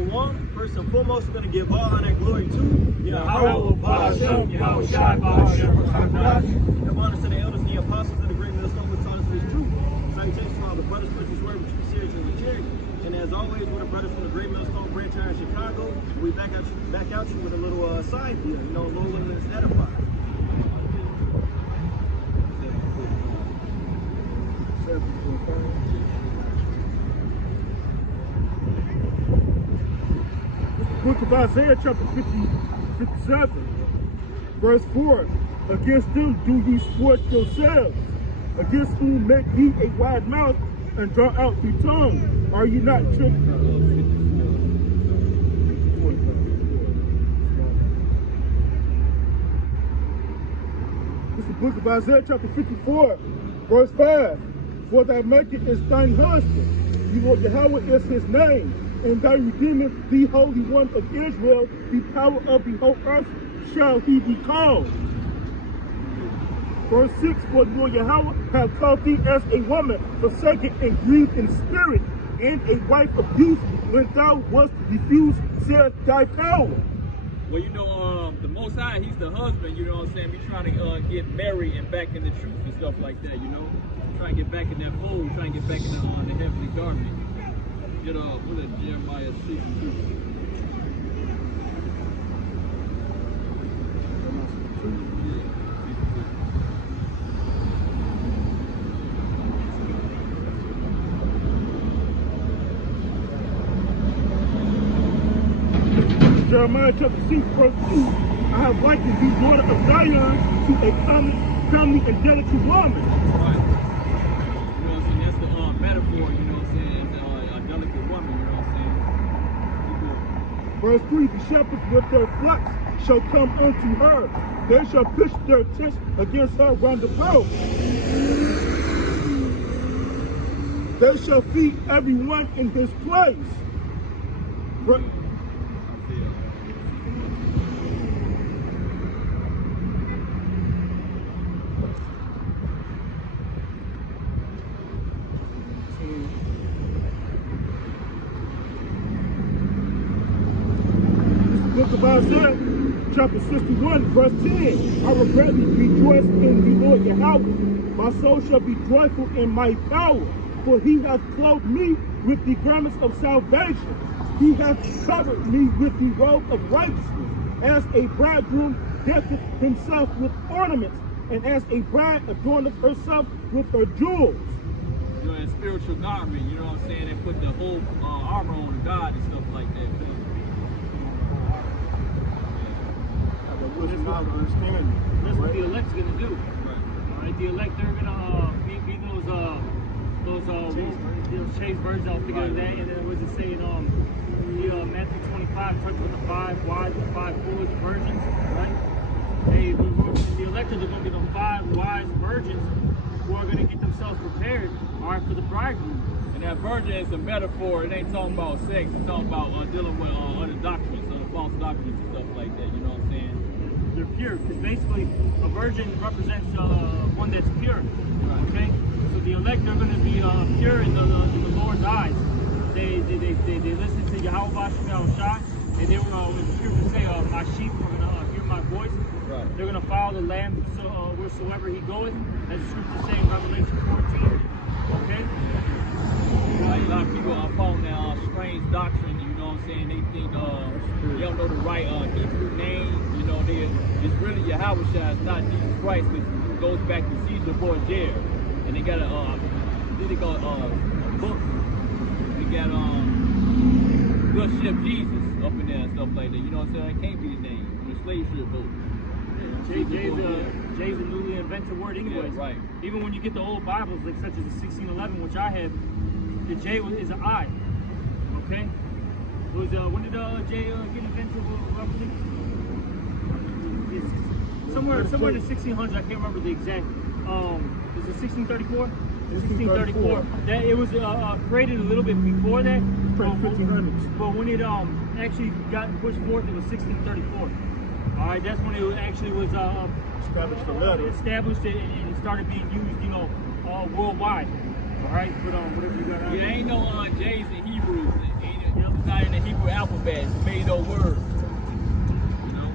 Shalom. First and foremost, we're going to give all honor and glory to Yahweh, Ba'ashem, Yahweh Shai, Ba'ashem, give honor to the elders and the apostles and the great millstone which taught us this truth. Salutations to all the brothers, sisters, word which we seriously and charity. And as always, we're the brothers from the great millstone branch here in Chicago. We back at you with a little side deal, you know, a little one that's edified. Book of Isaiah, chapter 57, verse 4. Against them do ye scorch yourselves, against whom make ye a wide mouth and draw out the tongue. Are ye not tricked? This is the book of Isaiah, chapter 54, verse 5. For thy maker is thine husband, you Lord Yahweh is his name. And thy Redeemer, the Holy One of Israel, the power of the whole earth, shall he be called. Verse 6, for the Lord Yahweh hath called thee as a woman forsaken and grieved in spirit, and a wife of youth, when thou wast refused, said thy power. Well, you know, the Most High, he's the husband, you know what I'm saying? We trying to get married and back in the truth and stuff like that, you know? Trying to get back in that fold, trying to get back in the heavenly garment. Get what is Jeremiah 6 and 2? Jeremiah chapter 6, verse 2. I have likened the daughter of Zion to a comely and delicate woman. Right. You know what I'm saying? That's the metaphor, you know what I'm saying? A delicate woman, you know what I'm saying? Verse 3, the shepherds with their flocks shall come unto her. They shall pitch their tents against her round about. They shall feed everyone in his place. Right. Book of Isaiah, chapter 61, verse 10. I will greatly rejoice in the Lord Yahweh. My soul shall be joyful in my power, for he hath clothed me with the garments of salvation. He hath covered me with the robe of righteousness, as a bridegroom decketh himself with ornaments, and as a bride adorneth herself with her jewels. You know, that spiritual garment, you know what I'm saying? They put the whole armor on God and stuff like that. That's what the elect's going to do. Right. All right, the elect, they're going to be those chased virgins I was thinking of that. And then what does it say in Matthew 25, talks about the 5 wise and 5 foolish virgins, right? The elect are going to be the 5 wise virgins who are going to get themselves prepared, all right, for the bridegroom. And that virgin is a metaphor. It ain't talking about sex. It's talking about dealing with other doctrines, other false doctrines and stuff like that. You know what I'm saying? They're pure, because basically a virgin represents one that's pure. Okay, so the elect are going to be pure in the Lord's eyes. They listen to Yahweh Ba'ashem, Yahweh Shai, and they were, with the scripture say, my sheep are going to hear my voice. Right. They're going to follow the Lamb wheresoever he goeth, as the scripture say in Revelation 14. Okay. Like a lot of people are following that strange doctrine. You know what I'm saying? They think they don't know the right Hebrew name. You know, it's really Yahweh Shai, it's not Jesus Christ, which goes back to Caesar Borgia. And they got a book. They got Good Ship Jesus up in there and stuff like that. You know what I'm saying? That can't be the name. The slave ship boat. J's a newly invented word anyways. Yeah, right. Even when you get the old Bibles, like such as the 1611, which I have, the J is an I. Okay? It was, when did J get invented roughly? Somewhere in the 1600s, I can't remember the exact. Is it 1634? 1634. That it was created a little bit before that. 1500s. But when it actually got pushed forth, it was 1634. All right, that's when it actually was Established the letter. Established it, and it started being used, you know, worldwide. All right, but whatever you got. Yeah, ain't no J's in Hebrew. It's not in the the Hebrew alphabet and made those words. You know?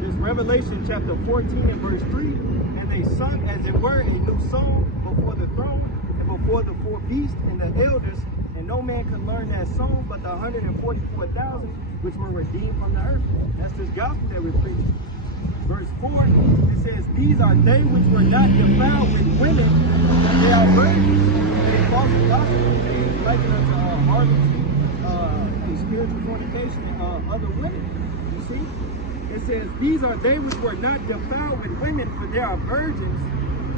This Revelation chapter 14 and verse 3, and they sung as it were a new song before the throne and before the four beasts and the elders, and no man could learn that song but the 144,000 which were redeemed from the earth. That's this gospel that we're preaching. Verse 4, it says, these are they which were not defiled with women, but they are virgins. And a false philosophy is likened unto harlots, a spiritual fornication, other women. You see? It says, these are they which were not defiled with women, for they are virgins.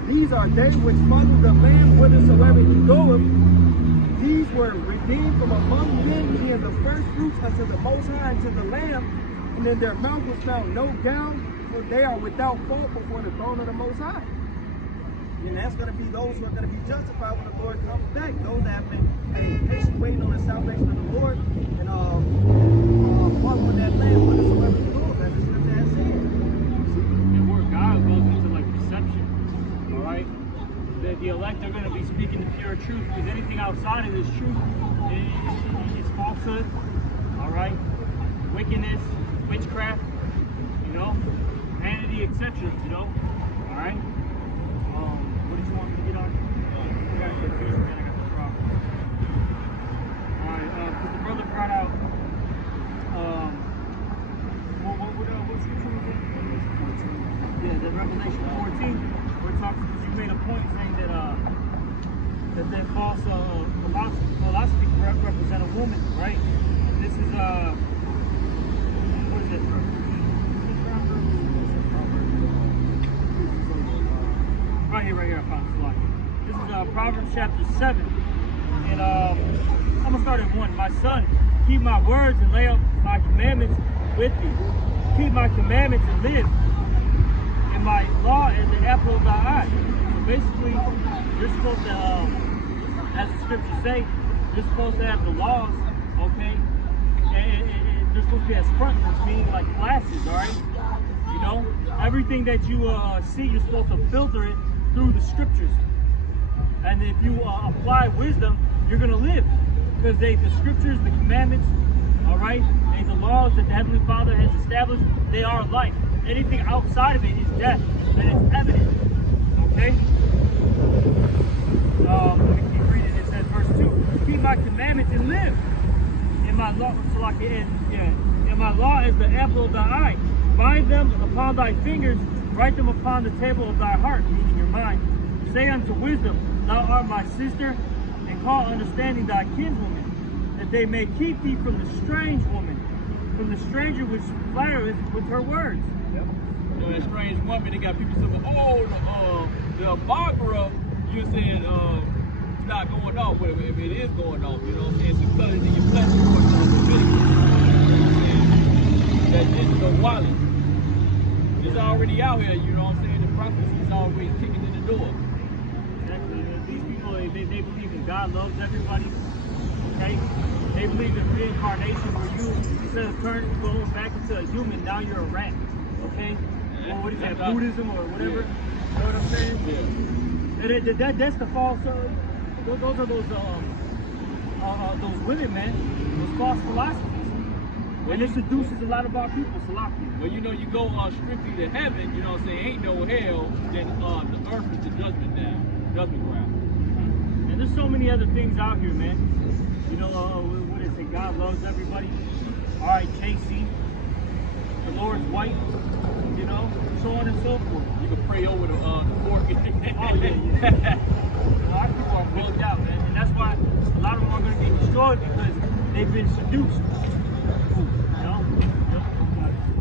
These are they which follow the Lamb whithersoever he goeth. These were redeemed from among men, being the first fruits unto the Most High, unto the Lamb. And in their mouth was found no guile, for they are without fault before the throne of the Most High. And that's going to be those who are going to be justified when the Lord comes back. Those that have been patiently waiting on the salvation of the Lord and following that land whithersoever he goes, as the scripture has said. And where God goes into like deception, all right? The elect are going to be speaking the pure truth, because anything outside of this truth is falsehood, all right? Wickedness, witchcraft, you know, vanity, etc. You know, all right. What did you want me to get on? I got confused, man. I got the problem. All right, because the brother brought out. What scripture was it? Yeah, the Revelation 14, where it talks. Because you made a point saying that that false philosophy represent a woman, right? And this is what is it? Right here, I found the slide. This is Proverbs chapter 7. And I'm going to start at 1. My son, keep my words and lay up my commandments with thee. Keep my commandments and live. And my law is the apple of thy eye. So basically, you're supposed to, as the scriptures say, you're supposed to have the laws, okay? And they're supposed to be as frontlets, meaning like glasses, all right? You know, everything that you see, you're supposed to filter it through the scriptures. And if you apply wisdom, you're going to live. Because the scriptures, the commandments, all right, and the laws that the Heavenly Father has established, they are life. Anything outside of it is death, and it's evident. Okay? Let me keep reading. It says, verse 2, keep my commandments and live. And my law, and my law is the apple of thy eye. Bind them upon thy fingers, write them upon the table of thy heart, meaning your mind. Say unto wisdom, thou art my sister, and call understanding thy kinswoman, that they may keep thee from the strange woman, from the stranger which flattereth with her words. Yep. You know, that strange woman, they got people saying, oh, the Barbara, you said it's not going off. Well, if it is going off, you know what I'm saying? It's the colors in your flesh is going on the that digital wallet. It's already out here, you know what I'm saying? The prophecy is always kicking in the door. Exactly. These people, they believe that God loves everybody. Okay? They believe in reincarnation, where you, instead of going back into a human, now you're a rat. Okay? Or what is that, Buddhism or whatever? Yeah. You know what I'm saying? Yeah. And that's the false. Those are those women, man. Those false philosophies. And it seduces a lot of our people, Salaki. Well, you know, you go strictly to heaven, you know what I'm saying? Ain't no hell, then the earth is the judgment ground. And there's so many other things out here, man. You know, what is it? God loves everybody. All right, KC. The Lord's white. You know, so on and so forth. You can pray over the fork. Oh, yeah. A lot of people are wicked out, man. And that's why a lot of them are going to be destroyed, because they've been seduced.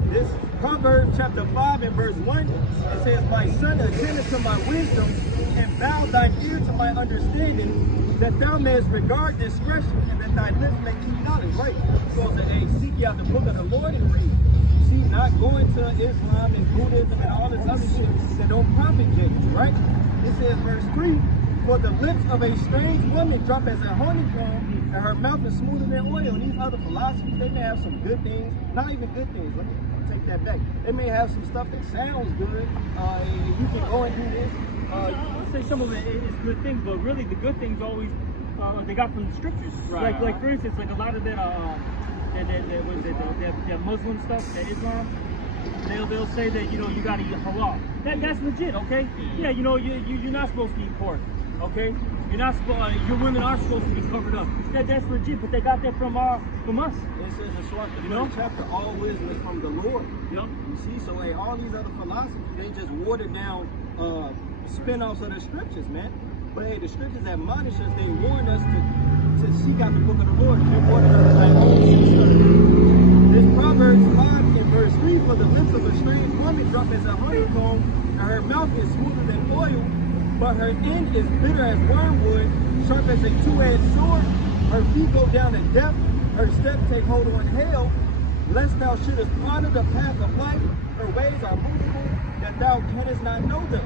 This Proverbs chapter 5 and verse 1, it says, my son, attend to my wisdom, and bow thine ear to my understanding, that thou mayest regard discretion, and that thy lips may keep knowledge. Right. So to seek out the book of the Lord and read. You see, not going to Islam and Buddhism and all this other shit that don't propagate you, right? It says, verse 3, for the lips of a strange woman drop as a honeycomb, and her mouth is smoother than oil. And these other philosophies, they may have some good things, not even good things. Let me take that back. They may have some stuff that sounds good, and you can go and do this. I'll say some of it is good things, but really the good things always they got from the scriptures. Right. Like for instance, like a lot of that that Muslim stuff, that Islam, they'll say that, you know, you gotta eat halal. That's legit, okay? Yeah, you know, you're not supposed to eat pork, okay? You're not supposed. Your women are supposed to be covered up. That's legit, but they got that from us. It says in Surah, the first chapter, all wisdom is from the Lord. Yep. You see, so hey, all these other philosophies, they just watered down spin-offs of the scriptures, man. But hey, the scriptures admonish us, they warn us to seek out the book of the Lord, to water us like own sister. This Proverbs 5 in verse 3, for the lips of a strange woman drop as a honeycomb, and her mouth is smoother than oil, but her end is bitter as wormwood, sharp as a two-edged sword. Her feet go down to death, her steps take hold on hell, lest thou shouldest ponder the path of life. Her ways are movable, that thou canst not know them.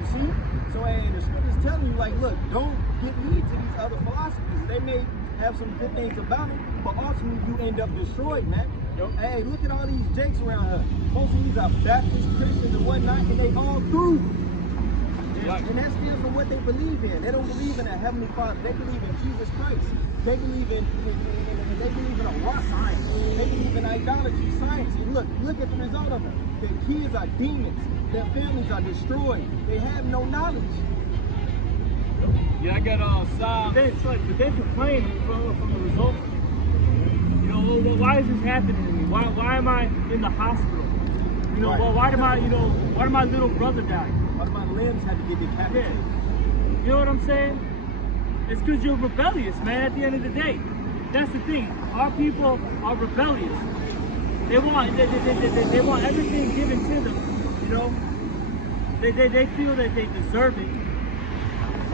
You see? So hey, the scripture is telling you, like, look, don't give heed to these other philosophies. They may have some good things about them, but ultimately you end up destroyed, man. Hey, look at all these jakes around her. Most of these are Baptist, Christians, and whatnot, and they all through. And that stems from what they believe in. They don't believe in a heavenly Father. They believe in Jesus Christ. They believe in a rock science. They believe in idolatry, science. And look at the result of it. Their kids are demons. Their families are destroyed. They have no knowledge. Yeah, I got Psalm. But they complain from the results. You know, why is this happening to me? Why am I in the hospital? You know, why did my little brother die? Why my limbs had to get decapitated? Yeah. You know what I'm saying? It's because you're rebellious, man, at the end of the day. That's the thing. Our people are rebellious. They want everything given to them, you know? They feel that they deserve it,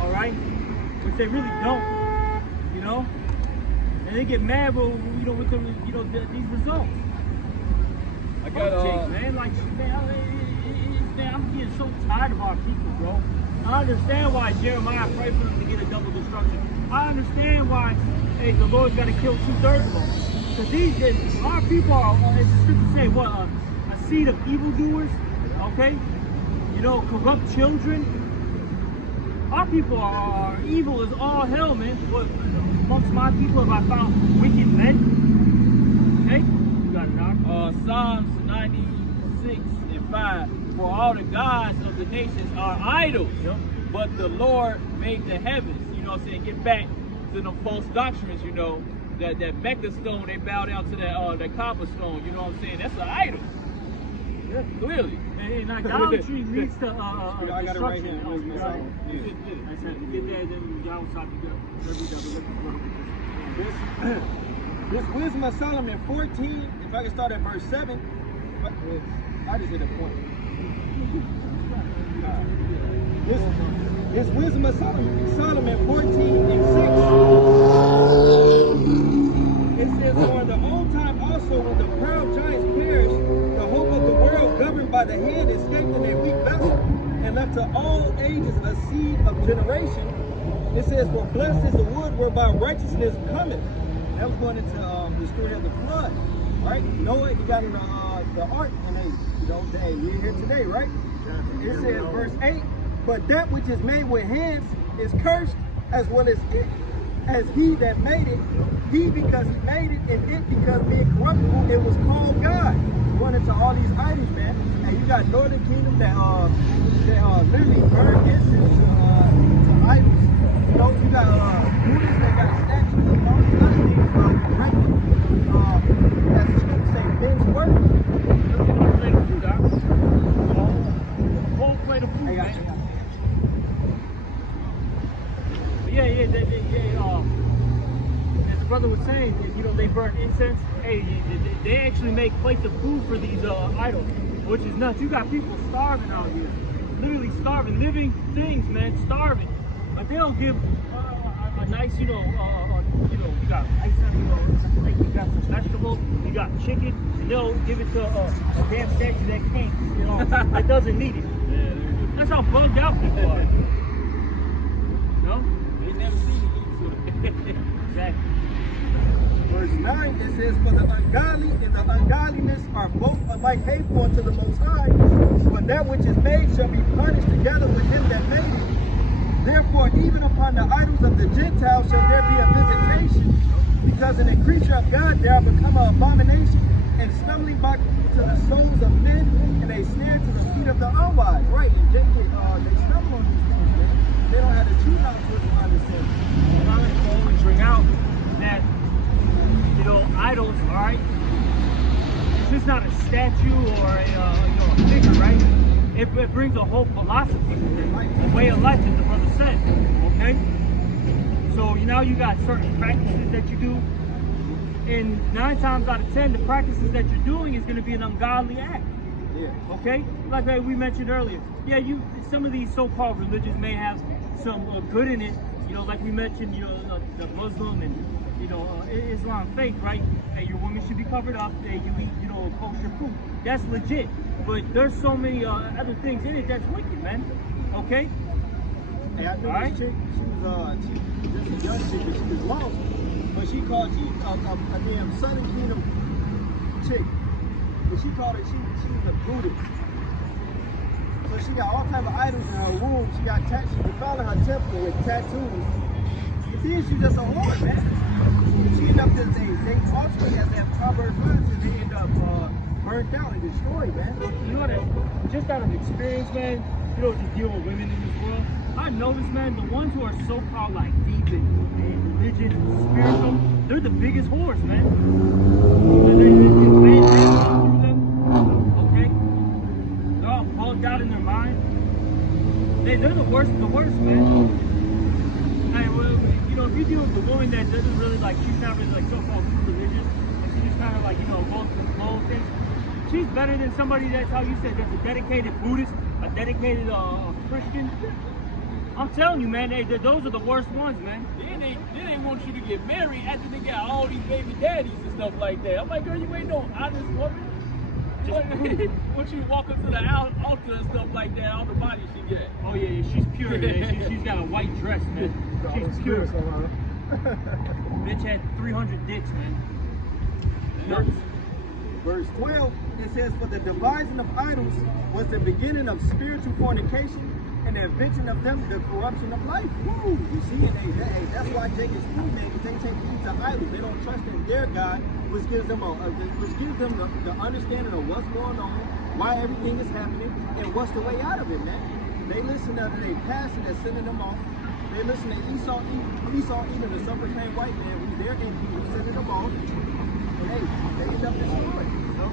all right? Which they really don't, you know? And they get mad with these results. I got man, like, man, I'm getting so tired of our people, bro. I understand why Jeremiah prayed for them to get a double destruction. I understand why, hey, the Lord's got to kill 2/3 of them. Because our people are, as the scripture say, what, a seed of evildoers, okay? You know, corrupt children. Our people are evil as all hell, man. What, amongst my people have I found wicked men? Okay? You got it, Doc. Psalms 96 and 5. For all the gods of the nations are idols, but the Lord made the heavens. You know what I'm saying? Get back to them false doctrines, you know. That Mecca stone, they bow down to that copper stone, you know what I'm saying? That's an idol. Yeah, clearly. And idolatry leads to I got it right here. This Wisdom of Solomon 14, if I can start at verse 7, I just hit a point. This Wisdom of Solomon 14 and 6. It says, for in the old time also, when the proud giants perished, the hope of the world governed by the hand escaped in a weak vessel, and left to all ages a seed of generation. It says, for blessed is the wood whereby righteousness cometh. That was going into the story of the flood, right? Noah, he got in the ark, and we're here today, right? It says, verse 8, but that which is made with hands is cursed, as well as it, as he that made it. He because he made it, and it because being corruptible, it was called God. Going into all these idols, man. And you got Northern Kingdom that literally burn incense to idols. You know, you got Buddhists that got statues and all these other things directly, as the scripture say, men's work. Look at the plate of food, Doc. Whole plate of food, man. As the brother was saying, you know, they burn incense. Hey, they actually make plates of food for these idols, which is nuts. You got people starving out here, literally starving, living things, man, starving. But they don't give a nice, you got ice, you got some vegetables, you got chicken, and they'll give it to a damn statue that can't, that doesn't need it. That's how bugged out people are. No? They never seen it. Exactly. Verse 9, it says, for the ungodly and the ungodliness are both alike hateful unto the Most High, for that which is made shall be punished together with him that made it. Therefore, even upon the idols of the Gentiles shall there be a visitation, because in the creature of God they are become an abomination and stumbling block to the souls of men, and a snare to the feet of the unwise. Right, and they stumble on these things, man. They don't have the true knowledge of understanding. And I like to always bring out that, you know, idols, all right? It's just not a statue or a figure, right? It brings a whole philosophy, a way of life, as the brother said, okay? So now you got certain practices that you do, and 9 times out of 10, the practices that you're doing is going to be an ungodly act. Yeah. Okay, like we mentioned earlier. Yeah, some of these so-called religions may have some good in it. You know, like we mentioned, you know, the Muslim and Islam faith, right? Hey, your women should be covered up. Hey, you eat, you know, kosher food. That's legit. But there's so many other things in it that's wicked, man. Okay. Hey, I knew this chick. She was just a young chick, but she was lost. But she called a damn Southern Kingdom chick. But she called it, she was a Buddhist. So she got all type of idols in her room. She got tattoos. She defiled her temple with tattoos. But then she's just a whore, man. She ended up they ultimately have that Proverbs runs and they end up burnt out and destroyed, man. You know that, just out of experience, man, you know, just dealing with women in this world, I noticed, man, the ones who are so-called like deep in religion and spiritual, they're the biggest whores, man. Okay? They're all bugged out in their mind. They're the worst, man. Hey, well, you know, if you deal with a woman that doesn't really like, she's not really like so-called true religious, and she just kind of like, you know, goes with the flow things, she's better than somebody that's, how you said, that's a dedicated Buddhist, a dedicated Christian. I'm telling you, man, those are the worst ones, man. Then they want you to get married after they got all these baby daddies and stuff like that. I'm like, girl, you ain't no honest woman. Once you walk up to the altar and stuff like that, all the body she get. Oh yeah, she's pure, man. She's got a white dress, man. She's pure. Bitch had 300 dicks, man. Verse 12, it says, for the devising of idols was the beginning of spiritual fornication, and the invention of them the corruption of life. Woo! You see, and that's why Jacob's school name, they take heed to idols. They don't trust in their God, which gives them the understanding of what's going on, why everything is happening, and what's the way out of it, man. They listen to their pastor that's sending them off. They listen to Esau even the self-proclaimed white man, who's their enemy, who's sending them off. And they end up destroyed, you know?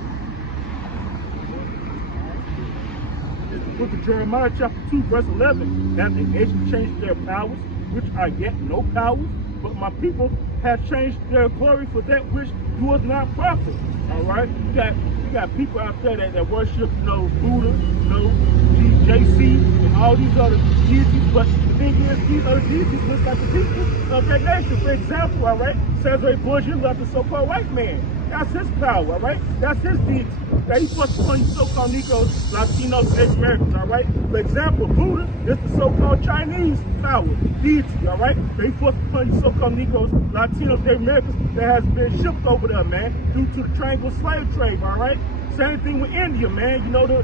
The book of Jeremiah chapter 2 verse 11, that the nations changed their powers, which are yet no powers, but my people have changed their glory for that which was not profit. All right, you got people out there that worship, you know, Buddha, you know, JC, and all these other deities. But the thing is, these other deities look like the people of that nation. For example, all right, Cesare Borgia loved the so-called white man. That's his power, all right? That's his deity. That he's supposed to call you so-called Negros, Latinos, Native Americans, all right? For example, Buddha is the so-called Chinese power, deity, all right? That he's supposed to call you so-called Negros, Latinos, Native Americans that has been shipped over there, man, due to the triangle slave trade, all right? Same thing with India, man. You know the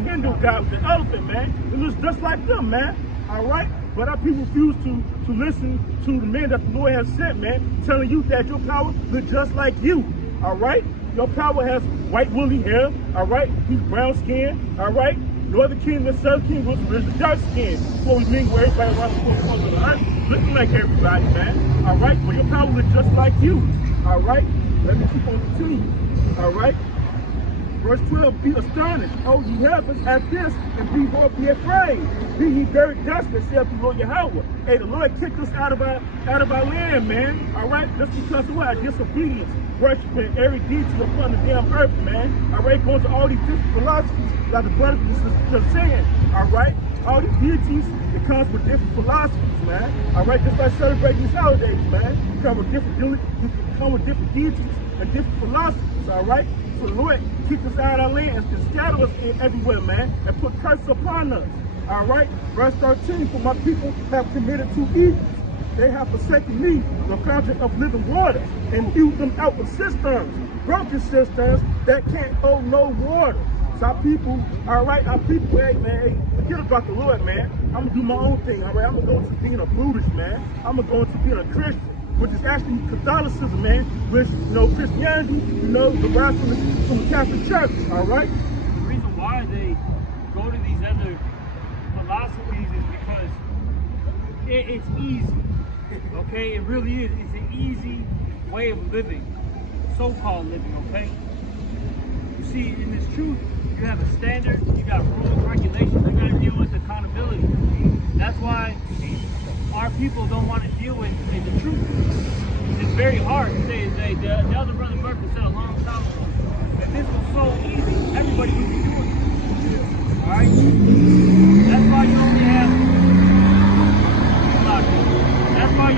Hindu guy with the elephant, man. It looks just like them, man. All right? But our people refuse to listen to the man that the Lord has sent, man, telling you that your power looks just like you. All right? Your power has white woolly hair. All right? He's brown skin. All right? Northern King and Southern King was the dark skin. Before we mingle everybody around the corner of the earth, looking like everybody, man. All right? But your power looks just like you. All right? Let me keep on continuing. All right? Verse 12, be astonished, O ye heavens, at this, and be horror, be afraid. Be ye very desperate, saith the Lord Yahweh. Hey, the Lord kicked us out of our land, man. All right, just because of what? Disobedience, worshiping every deity upon the damn earth, man. All right, going to all these different philosophies, like the brothers just saying. All right, all these deities, it comes with different philosophies, man. All right, just like celebrating these holidays, man. It comes with different deities and different philosophies. All right. So the Lord kicked us out of our land and scattered us everywhere, man, and put curses upon us. All right? Verse 13, for my people have committed two evils. They have forsaken me, the fountain of living waters, and hewed them out with cisterns, broken cisterns that can't hold no water. So our people, all right, hey, man, forget about the Lord, man. I'm going to do my own thing, all right? I'm going to go to being a Buddhist, man. I'm going to go into being a Christian. which is actually Catholicism, man, which, you know, Christianity, you know, derives from the Catholic Church, all right? The reason why they go to these other philosophies is because it's easy, okay? It really is. It's an easy way of living, so-called living, okay? You see, in this truth, you have a standard, you got rules and regulations, you got to deal with accountability. That's why our people don't want to deal with the truth. It's very hard to say. The other brother Murphy said a long time ago, if this was so easy, everybody would be doing it. Alright? That's why you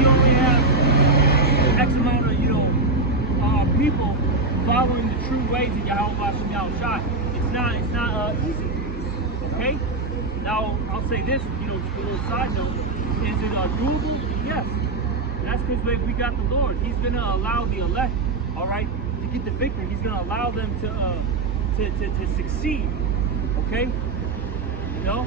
only have X amount of, people following the true ways of Yahweh Shai. It's not easy. Okay? Now I'll say this, just a little side note. Is it doable? Yes. That's because we got the Lord. He's gonna allow the elect, all right, to get the victory. He's gonna allow them to succeed. Okay? You know?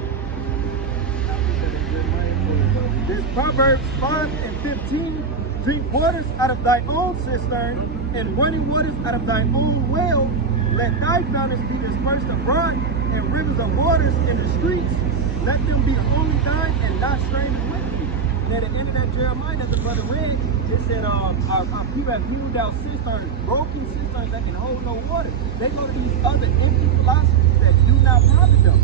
This Proverbs 5:15. Drink waters out of thy own cistern, and running waters out of thine own well. Let thy fountains be dispersed abroad, and rivers of waters in the streets. Let them be only thine, and not strangers with thee. And at the end of that Jeremiah that the brother read, it said, our people have hewed out cisterns, broken cisterns that can hold no water. They go to these other empty philosophies that do not profit them.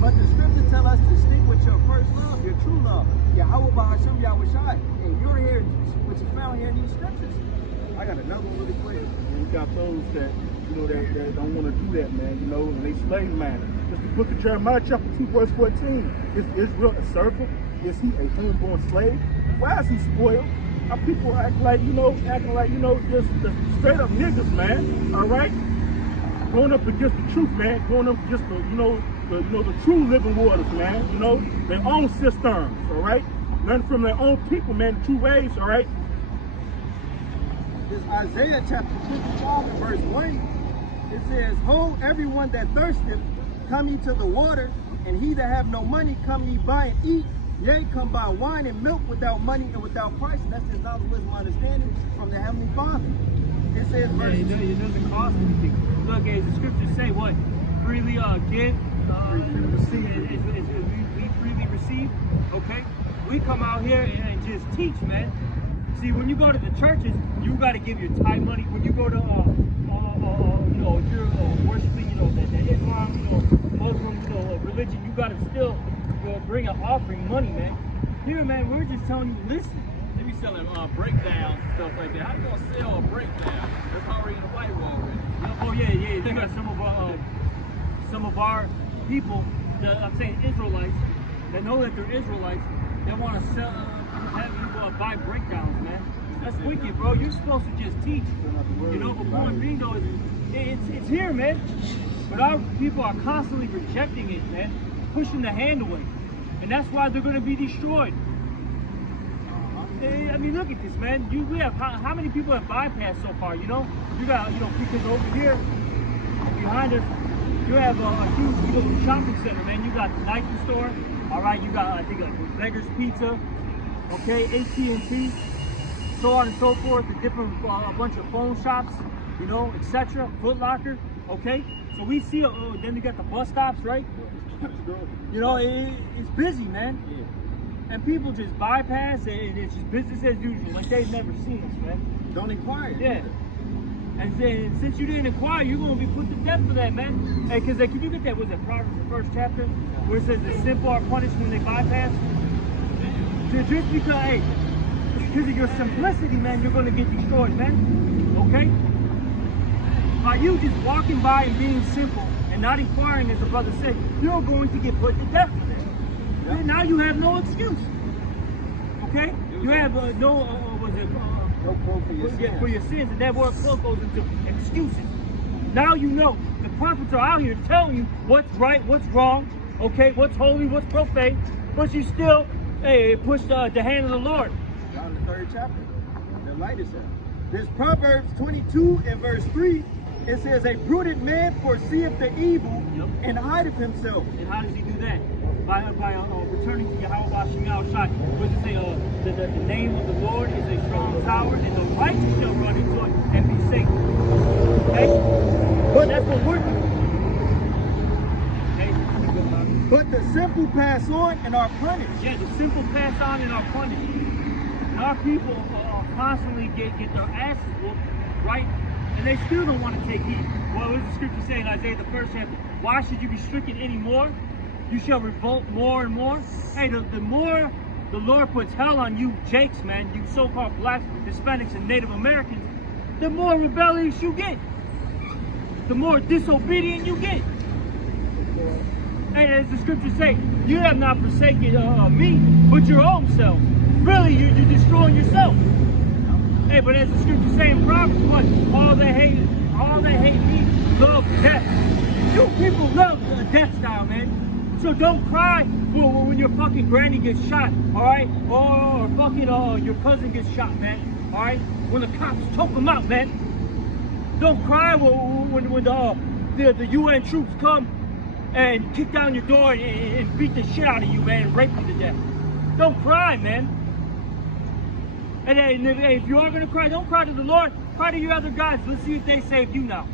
But the scripture tell us to stick with your first love, your true love, Yahweh Bahashem Yahweh Shai. And you're here, what you found here in these scriptures. I got another one really quick. And we got those that, that don't want to do that, man, and they slave master. Just the book of Jeremiah, chapter 2, verse 14. Is Israel a servant? Is he a homeborn slave? Why is he spoiled? Our people act like, just the straight up niggas, man. All right? Going up against the truth, man. Going up against the true living waters, man. Their own cisterns, all right? Learn from their own people, man, the true ways, all right? This Isaiah chapter 55 and verse 1. It says, Ho, everyone that thirsteth, come ye to the water, and he that have no money, come ye buy and eat. Yea, come buy wine and milk without money and without price. And that's his knowledge, wisdom, understanding from the Heavenly Father. It says, verse it doesn't cost anything. Look, as the scriptures say, what? Freely give, we freely receive. Okay? We come out here and just teach, man. See, when you go to the churches, you got to give your tithe money. When you go to, if you're worshiping, the Islam, Muslim, religion, you got to still bring an offering money, man. Here, man, we're just telling you, listen. They be selling breakdowns and stuff like that. How you gonna sell a breakdown? That's already in the Bible already. Oh yeah. You got some of our people, I'm saying Israelites, that know that they're Israelites, that want to sell, have you buy breakdowns, man. That's wicked, bro. You're supposed to just teach. But point being though, it's here, man. But our people are constantly rejecting it, man, pushing the hand away, and that's why they're going to be destroyed. I mean, look at this, man. We have how many people have bypassed so far? You got because over here behind us, you have a huge shopping center, man. You got the Nike store, all right. You got I think Beggar's Pizza, okay, AT&T, so on and so forth. A different bunch of phone shops, etc. Foot Locker, okay. So we see. Then we got the bus stops, right? It's busy, man. Yeah. And people just bypass and it's just business as usual, like they've never seen us, man. Don't inquire. Yeah. And then since you didn't inquire, you're gonna be put to death for that, man. Hey, can you get that? Was it Proverbs the first chapter where it says the simple are punished when they bypass? Just because of your simplicity, man, you're gonna get destroyed, man. Okay? By you just walking by and being simple and not inquiring, as the brother said, you're going to get put to death for that. Yeah. Now you have no excuse. Okay? You have no quote for your sins, and that word quote goes into excuses. Now you know the prophets are out here telling you what's right, what's wrong, okay, what's holy, what's profane, but you still push the hand of the Lord. John the 3rd chapter, the light is out. There's Proverbs 22 and verse 3. It says, a prudent man foreseeth the evil and hideth himself. And how does he do that? By returning to Yahweh Hashem Shai. What does it say? The name of the Lord is a strong tower, and the righteous shall run into it and be safe. Okay? But that's what we're doing. Okay? But the simple pass on and are punished. Yeah, the simple pass on and are punished. And our people constantly get their asses whooped, right? And they still don't want to take heed. Well, what does the scripture say in Isaiah the 1st chapter? Why should you be stricken anymore? You shall revolt more and more. Hey, the more the Lord puts hell on you Jakes, man, you so-called blacks, Hispanics, and Native Americans, the more rebellious you get. The more disobedient you get. And as the scriptures say, you have not forsaken me, but your own self. Really, you're destroying yourself. Hey, but as the scriptures say in Proverbs, what? All that hate me, love death. You people love the death style, man. So don't cry when your fucking granny gets shot, all right? Or fucking your cousin gets shot, man. All right? When the cops choke them out, man. Don't cry when the UN troops come and kick down your door and beat the shit out of you, man, and rape you to death. Don't cry, man. And if you are going to cry, don't cry to the Lord. Cry to your other gods. Let's see if they save you now.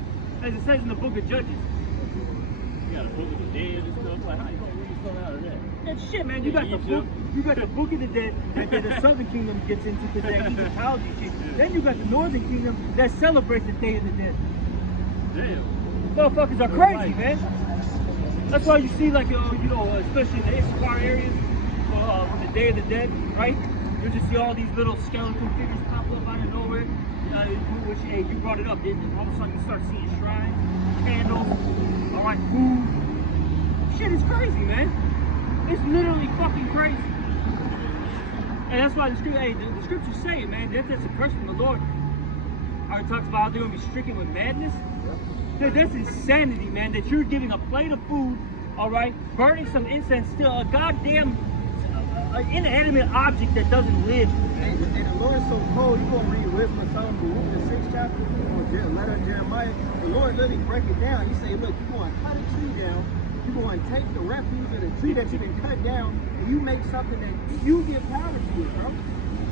As it says in the book of Judges. You got a book of the dead and stuff. Like, how you going to read something out of that? That shit, man. You got the book of the dead that the Southern Kingdom gets into because they Egyptology shit. Then you got the Northern Kingdom that celebrates the Day of the Dead. Damn. Motherfuckers are crazy, man. That's why you see, like, especially in the Issachar areas, on the Day of the Dead, right? You just see all these little skeleton figures pop up out of nowhere. Which, hey, you brought it up, didn't you? All of a sudden you start seeing shrines, candles, all right, food. Shit is crazy, man. It's literally fucking crazy. And that's why the scriptures say it, man. That's a curse from the Lord. It talks about how they're going to be stricken with madness. That's insanity, man, that you're giving a plate of food, all right, burning some incense, still a goddamn inanimate object that doesn't live. And the Lord's so cold, you're going to read Wisdom of Solomon, the 6th chapter, or letter of Jeremiah. The Lord literally break it down. He say, look, you're going to cut a tree down. You're going to take the refuse of the tree that you've been cut down, and you make something that you give power to it, bro.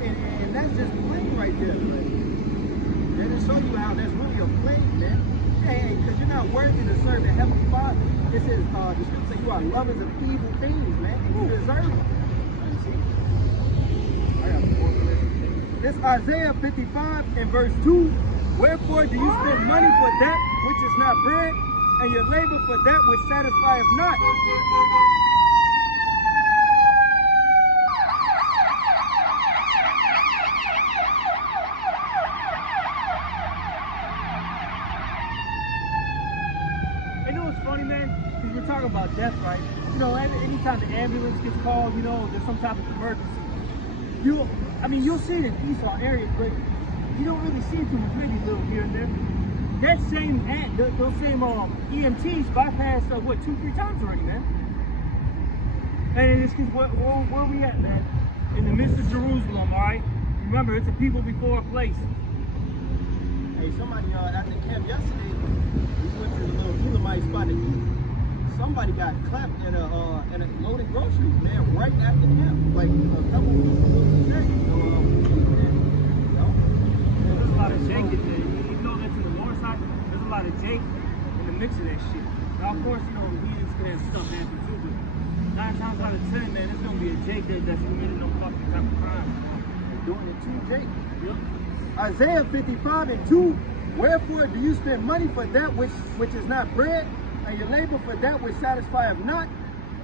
And that's just plain right there. That just show you how that's really a plain, man. Hey, because you're not worthy to serve the Heavenly Father. This is, the scripture say you are lovers of evil things, man, and you deserve it. This Isaiah 55 and verse 2. Wherefore do you spend money for that which is not bread, and your labor for that which satisfieth not? You know what's funny, man? Because we're talking about death, right? You know, anytime the ambulance gets called, you know, there's some type of emergency. You'll see it in peaceful areas, but you don't really see it too much, maybe a little here and there. That same those same EMTs bypassed 2-3 times already, man. And it's because where we at, man? In the midst of Jerusalem, all right? Remember, it's a people before a place. Hey, somebody at the camp yesterday, we went to the little Elamite spot to eat. Somebody got clapped at a loaded groceries, man, right at the camp. Like a couple of little seconds. There's a lot of Jake in there. You know that's in the north side. There's a lot of Jake in the mix of that shit. Now, of course, you know, we can have stuff happen too, but 9 times out of 10, man, it's gonna be a Jake that's committed no fucking type of crime. Doing it too, Jake. Yep. Isaiah 55 and 2. Wherefore do you spend money for that which is not bread, and your labor for that which satisfieth not?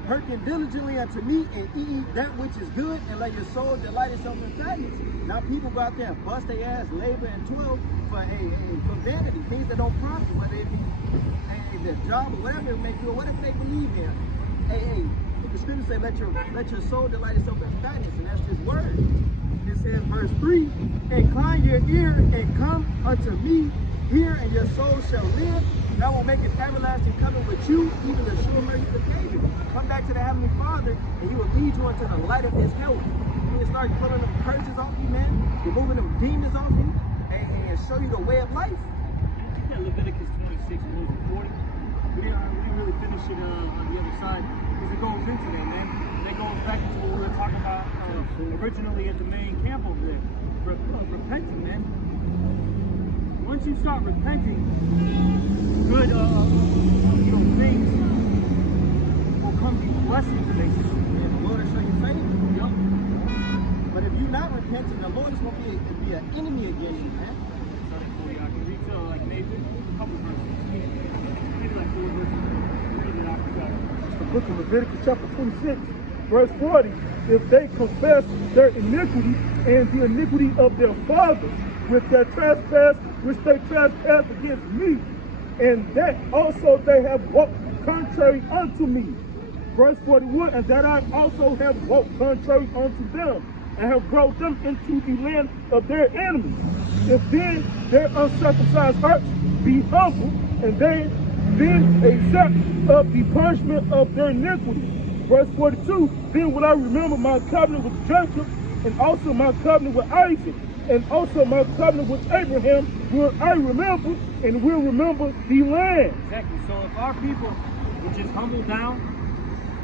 Hearken diligently unto me, and eat that which is good, and let your soul delight itself in fatness. Now people go out there and bust their ass, labor and toil for vanity, things that don't profit, whether it be their job or whatever it may be, or whatever they believe in. The scripture say, let your soul delight itself in fatness, and that's this word. It says, verse 3, incline your ear and come unto me, hear, and your soul shall live. And I will make an everlasting covenant with you, even the sure mercy of David. Come back to the Heavenly Father, and he will lead you into the light of his health. He will start pulling them curses off you, man, removing them demons off you, and show you the way of life. Get that Leviticus 26, rules of 40. We didn't really finish it on the other side, because it goes into that, man. And that goes back to what we were talking about originally at the main camp over there. Repenting, man. Once you start repenting, good things will come to you, blessings, basically. And the Lord will show you favor. Yep. But if you're not repenting, the Lord is going to be an enemy against you, man. So I can read to like maybe a couple verses. Maybe like 4 verses. Read it after that. It's the book of Leviticus chapter 26, verse 40. If they confess their iniquity and the iniquity of their fathers with their trespass, which they trespass against me, and that also they have walked contrary unto me. Verse 41, and that I also have walked contrary unto them, and have brought them into the land of their enemies. If then their uncircumcised hearts be humble, and they then accept of the punishment of their iniquity. Verse 42, then will I remember my covenant with Jacob, and also my covenant with Isaac, and also my covenant with Abraham will I remember, and will remember the land. Exactly. So if our people would just humble down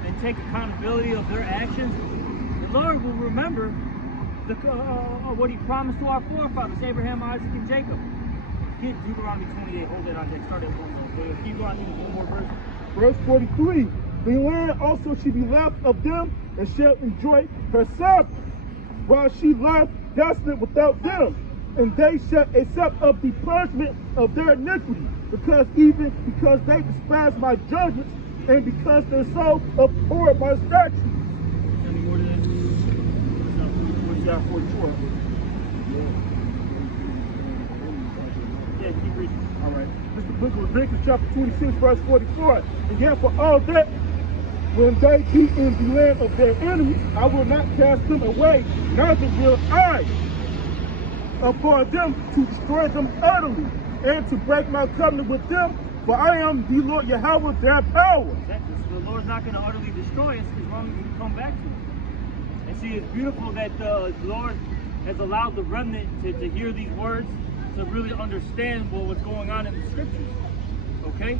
and take accountability of their actions, the Lord will remember what He promised to our forefathers, Abraham, Isaac, and Jacob. Get Deuteronomy 28. Hold that on deck. Start at 1. Keep going. One more verse. Verse 43, the land also shall be left of them, and shall enjoy her Sabbath, while she lieth desolate without them, and they shall accept of the punishment of their iniquity, because they despise my judgments, and because their soul abhor my statutes. Any more to that? What's that 44? Yeah, keep reading. All right. This is the book of Leviticus chapter 26, verse 44. And yet for all that, when they be in the land of their enemies, I will not cast them away, neither will I upon them to destroy them utterly, and to break my covenant with them, for I am the Lord Yahweh, their power. Exactly. So the Lord's not going to utterly destroy us as long as we come back to Him. And see, it's beautiful that the Lord has allowed the remnant to hear these words, to really understand what's going on in the scriptures. Okay?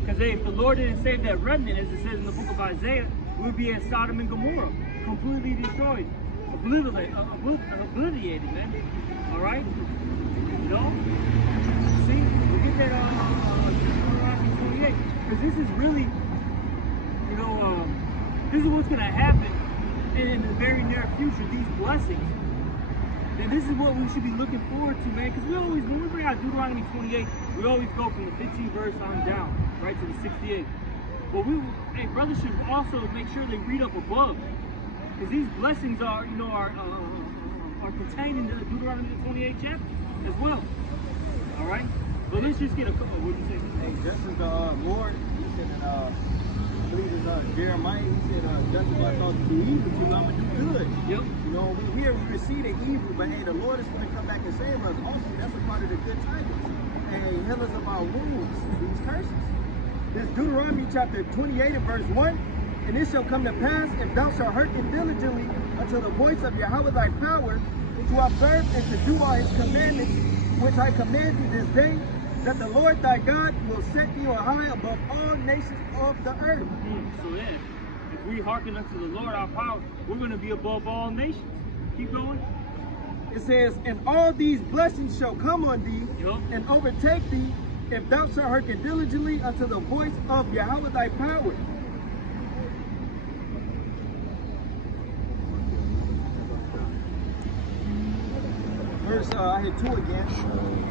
Because if the Lord didn't save that remnant, as it says in the book of Isaiah, we would be as Sodom and Gomorrah, completely destroyed, obliterated, man. All right? You know? See, we get that Deuteronomy 28, because this is really, this is what's going to happen in the very near future. These blessings. And this is what we should be looking forward to, man. Because when we bring out Deuteronomy 28, we always go from the 15th verse on down, right to the 68th. But brothers should also make sure they read up above, because these blessings are contained in the Deuteronomy 28 chapter as well. All right. But let's just get a couple. What do you think? Hey, just as the Lord, He said in I believe it's Jeremiah, He said, just as I thought to do evil to you, I'm going to do good. Yep. You know, we receive the evil, but hey, the Lord is going to come back and save us. Also, that's a part of the good tidings. And heal us of our wounds, these curses. This Deuteronomy chapter 28 and verse 1. And it shall come to pass, if thou shalt hearken diligently unto the voice of Yahweh thy power, to observe and to do all His commandments, which I command thee this day, that the Lord thy God will set thee on high above all nations of the earth. So then, if we hearken unto the Lord our power, we're going to be above all nations. Keep going. It says, and all these blessings shall come on thee, Yep. and overtake thee, if thou shalt hearken diligently unto the voice of Yahweh thy power. Verse, I hit 2 again.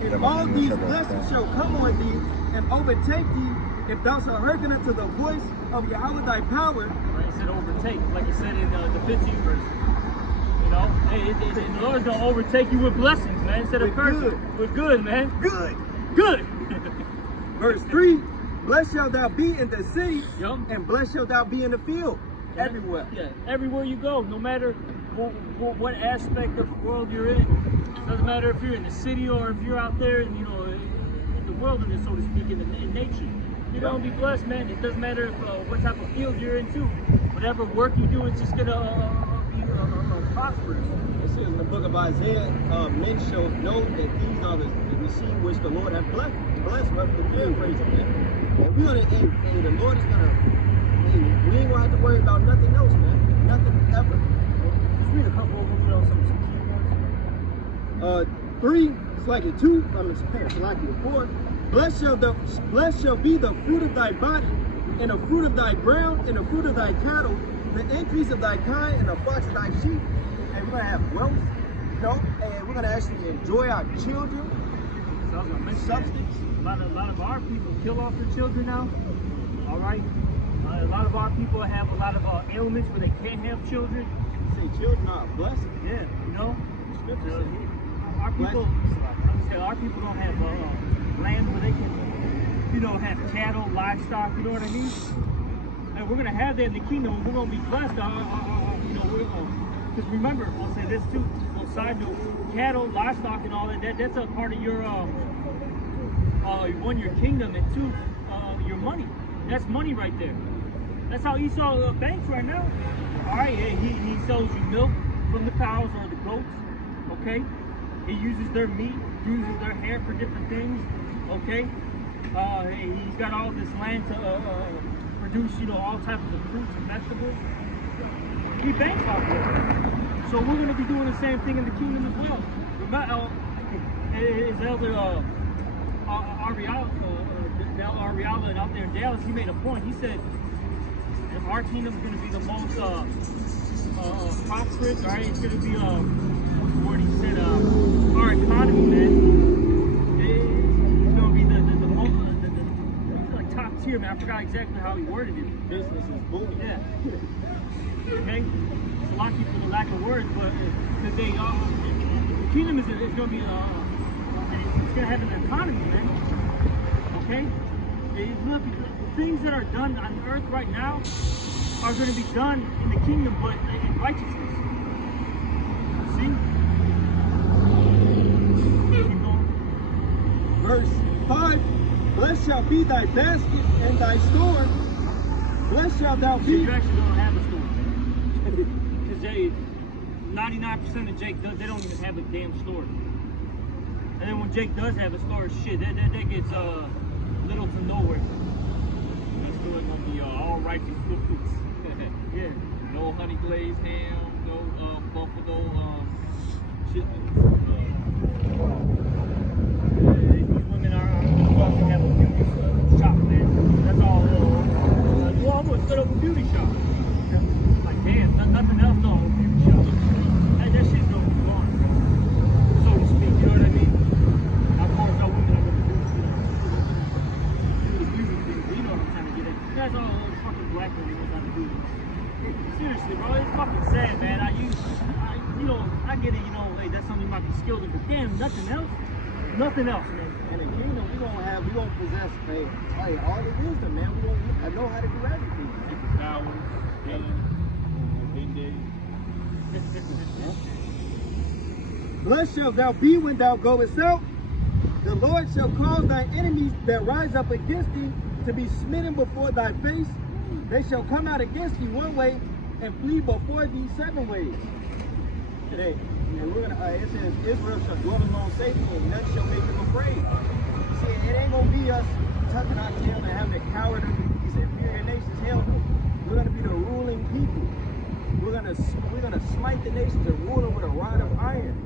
And all these blessings shall come on thee, and overtake thee, if thou shalt hearken unto the voice of Yahweh thy power. Right, it said overtake, like it said in the 15th verse. You know, the Lord's going to overtake you with blessings, man, instead of curses. With good, man. Good. Good. Verse 3, blessed shalt thou be in the city, Yep. and blessed shalt thou be in the field. Yeah. Everywhere. Yeah, everywhere you go, no matter what aspect of the world you're in. It doesn't matter if you're in the city or if you're out there, in the wilderness, so to speak, in nature. You're going to be blessed, man. It doesn't matter if, what type of field you're into. Whatever work you do, it's just going to be prosperous. It says in the book of Isaiah, men shall know that these are the seed which the Lord hath blessed. Blessed, but the paraphrasing that. And we're going to, the Lord is going to, we ain't going to have to worry about nothing else, man. nothing ever. Just read a couple of them, you know, some key ones. 3, it's like a 2, it's like a 4. Blessed shall be the fruit of thy body, and the fruit of thy ground, and the fruit of thy cattle, the increase of thy kind, and the flocks of thy sheep. And we're gonna have wealth, you know, and we're gonna actually enjoy our children. So I was gonna mention Substance. a lot of our people kill off their children now. All right, a lot of our people have a lot of ailments where they can't have children. Say children are a blessing. Yeah, you know. Scripture says. Our people, our people don't have land where they can, you know, have cattle, livestock. You know what I mean? And we're gonna have that in the kingdom. And we're gonna be blessed. You know, because remember, I'll say this too. On side note, cattle, livestock, and all that's a part of your one, your kingdom, and two, your money. That's money right there. That's how Esau banks right now. All right, he sells you milk from the cows or the goats. Okay. He uses their meat, uses their hair for different things, okay? He's got all this land to produce, you know, all types of fruits and vegetables. He banks off of it. So we're going to be doing the same thing in the kingdom as well. His elder Ariella out there in Dallas, he made a point. He said, if our kingdom is going to be the most prosperous, all right, it's going to be what he said, our economy, man, it's gonna be the most, like top tier, man. I forgot exactly how he worded it. Business is booming. Yeah. Okay. So a lot of people are lack of words, but because they, the kingdom is gonna be, it's gonna have an economy, man. Okay. Look, the things that are done on earth right now are gonna be done in the kingdom, but in righteousness. See? Verse 5, blessed shall be thy basket and thy store. Blessed shalt thou be. You actually don't have a store. Because 99% of Jake does, they don't even have a damn store. And then when Jake does have a store, shit, that gets little to nowhere. That store gonna be all righteous foods. Yeah. No honey glazed ham, no buffalo chitlins. These women are supposed to have a beauty shop, man. That's all. Well, I'm gonna set up a beauty shop. Like, damn, nothing else, no, a beauty shop. That shit's gonna be gone, so to speak. You know what I mean? Of course, our women are gonna do the beauty thing. But you know what I'm trying to get at. That's all those fucking black women know how to do. Seriously, bro, it's fucking sad, man. You know, I get it. You know, hey, that's something you might be skilled in, but damn, nothing else. Nothing else, man. And in the kingdom, we don't possess, hey, all the wisdom, man. I know how to do everything, man. Powers, Blessed shalt thou be when thou goest out. The Lord shall cause thy enemies that rise up against thee to be smitten before thy face. They shall come out against thee one way and flee before thee 7 ways. Today, and we're gonna. It says Israel shall dwell alone safely, and none shall make them afraid. See, it ain't gonna be us tucking our tail and having a coward underneath. He said, "Fear your nations." Hell no. We're gonna be the ruling people. We're gonna smite the nations and rule them with a rod of iron.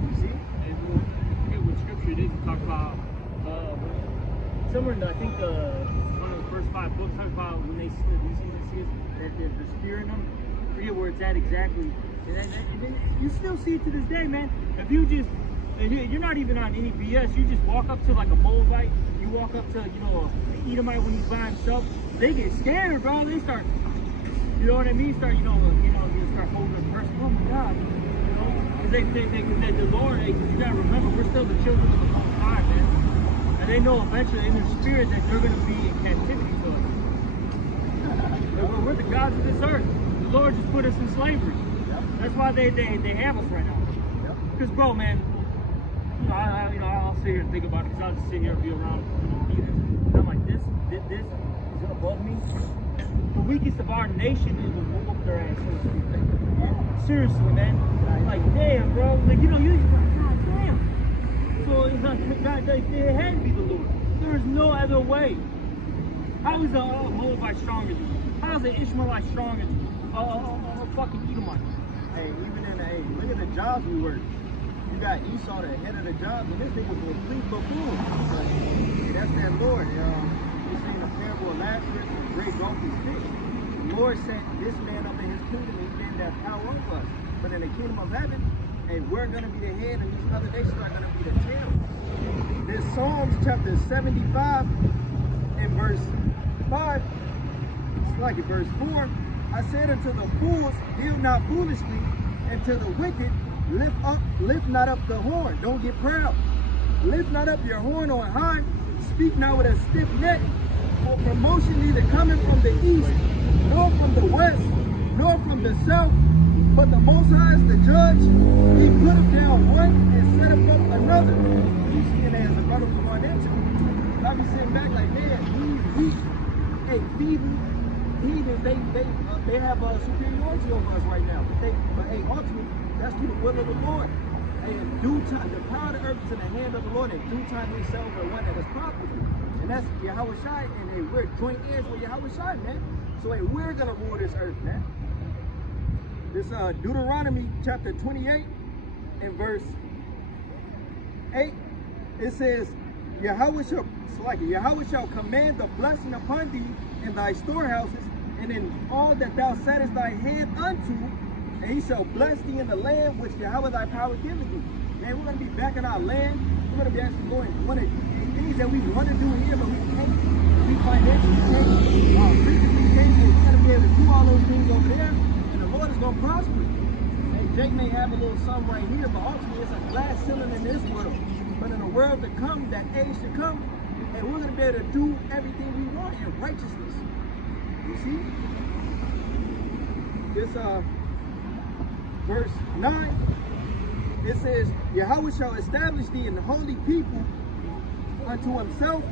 You see? And I forget what scripture it is to talk about. Somewhere in I think one of the first 5 books talk about when they see that the spear in them. I forget where it's at exactly. And you still see it to this day, man. If you just, you're not even on any BS. You just walk up to like a Moabite. You walk up to, you know, an Edomite when he's by himself. They get scared, bro. They start, you know what I mean? Start, you start holding their person. Oh my God, you know, because they think that the Lord. You gotta remember, we're still the children of the Most High, man. And they know eventually in their spirit that they're gonna be in captivity to us. We're the gods of this earth. The Lord just put us in slavery. That's why they have us right now. Because, bro, man, I'll sit here and think about it. Because I'll just sit here and be around heathens. And I'm like, this is above me. The weakest of our nation is will whoop their ass. Seriously, man. Like, damn, bro. Like, you like, God damn. So it's like, God, it had to be the Lord. There is no other way. How is a Moabite stronger than you? How is an Ishmaelite stronger than you? fucking Edomite. Hey, even in the, hey, look at the jobs we work. You got Esau, the head of the job, and this nigga was a complete buffoon. But hey, that's that Lord. You seen the parable of Lazarus, the great wealthy fish. The Lord sent this man up in his kingdom, and he didn't have power over us. But in the kingdom of heaven, hey, we're going to be the head, and these other nations are going to be the tail. This Psalms chapter 75 and verse 5, it's like in verse 4, I said unto the fools, deal not foolishly, and to the wicked, lift not up the horn. Don't get proud. Lift not up your horn on high. Speak not with a stiff neck. For promotion neither coming from the east, nor from the west, nor from the south. But the Most High is the judge. He put him down one and set him up another. You see it as a brother was going into. I be sitting back like, man, these hey, feeble heathens, they have superiority over us right now. But hey, ultimately, that's through the will of the Lord. Hey, in due time, the power of the earth is in the hand of the Lord. In due time, they sell the one that is profitable. And that's Yahweh Shai. And hey, we're joint heirs with Yahweh Shai, man. So hey, we're going to rule this earth, man. This Deuteronomy chapter 28 and verse 8, it says, Yahweh shall command the blessing upon thee in thy storehouses, and in all that thou settest thy hand unto, and he shall bless thee in the land which Yahweh thy power giveth thee. Man, we're going to be back in our land. We're going to be actually going one of the things that we want to do here, but we can't. We financially can't. Physically can't. We're going to be able to do all those things over there, and the Lord is going to prosper. Hey, Jake may have a little something right here, but ultimately it's a glass ceiling in this world. But in the world to come, that age to come, hey, we're going to be able to do everything we want in righteousness. You see? This verse 9, it says, Yahweh shall establish thee an holy people unto himself,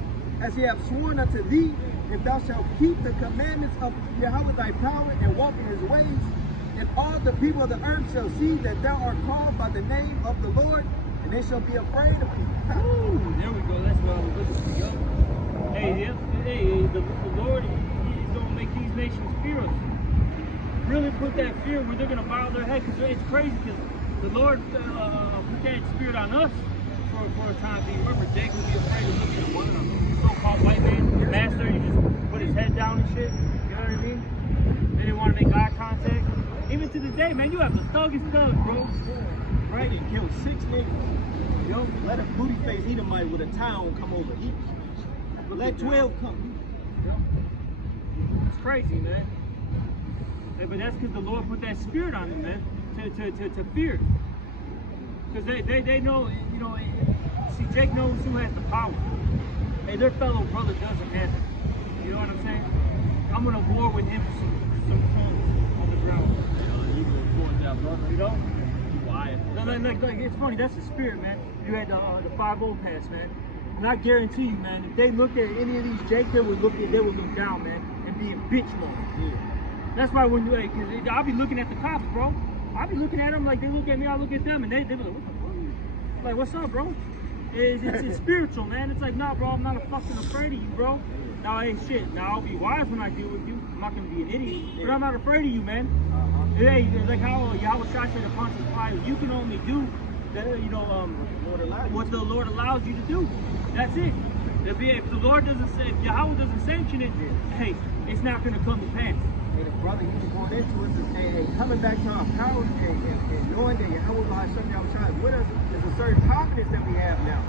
as he hath sworn unto thee, if thou shalt keep the commandments of Yahweh thy power and walk in his ways, and all the people of the earth shall see that thou art called by the name of the Lord, and they shall be afraid of thee. Ooh, there we go. That's what I was looking for. Hey, the Lord, he's going to make these nations fear us. Really put that fear where they're going to bow their head, because it's crazy, because the Lord put that spirit on us for a time being. Remember, Jake would be afraid of looking at one of them so-called white man, the master, he just put his head down and shit. You know what I mean? They didn't want to make eye contact. Even to this day, man, you have the thuggest thug, bro. Right? They killed 6 niggas. Yo, let a booty face Edomite with a town come over. Let 12 come. It's crazy, man. Hey, but that's because the Lord put that spirit on them, man, to fear. Because they know, you know, see, Jake knows who has the power. Hey, their fellow brother doesn't have it. You know what I'm saying? I'm going to war with him for some crumbs on the ground. You know? Like, it's funny, that's the spirit, man. You had the 5-0 pass, man. And I guarantee you, man, if they looked at any of these Jake, they would look down, man, and be in bitch mode. Yeah. That's why when you, like, cause I'll be looking at the cops, bro. I'll be looking at them like they look at me, I look at them, and they be like, what the fuck? Like, what's up, bro? It's spiritual, man. It's like, nah, bro, I'm not fucking afraid of you, bro. Now, hey, shit. Now, I'll be wise when I deal with you. I'm not gonna be an idiot, but I'm not afraid of you, man. Hey, like how Yahweh Shai said to Pontius Pilate, you can only do that, you know, what the Lord allows you to do. That's it. If the Lord doesn't say, if Yahweh doesn't sanction it, hey, it's not gonna come to pass. Hey, the brother he was going into us is, hey, coming back to our power and knowing that Yahweh Shai with us is a certain confidence that we have now.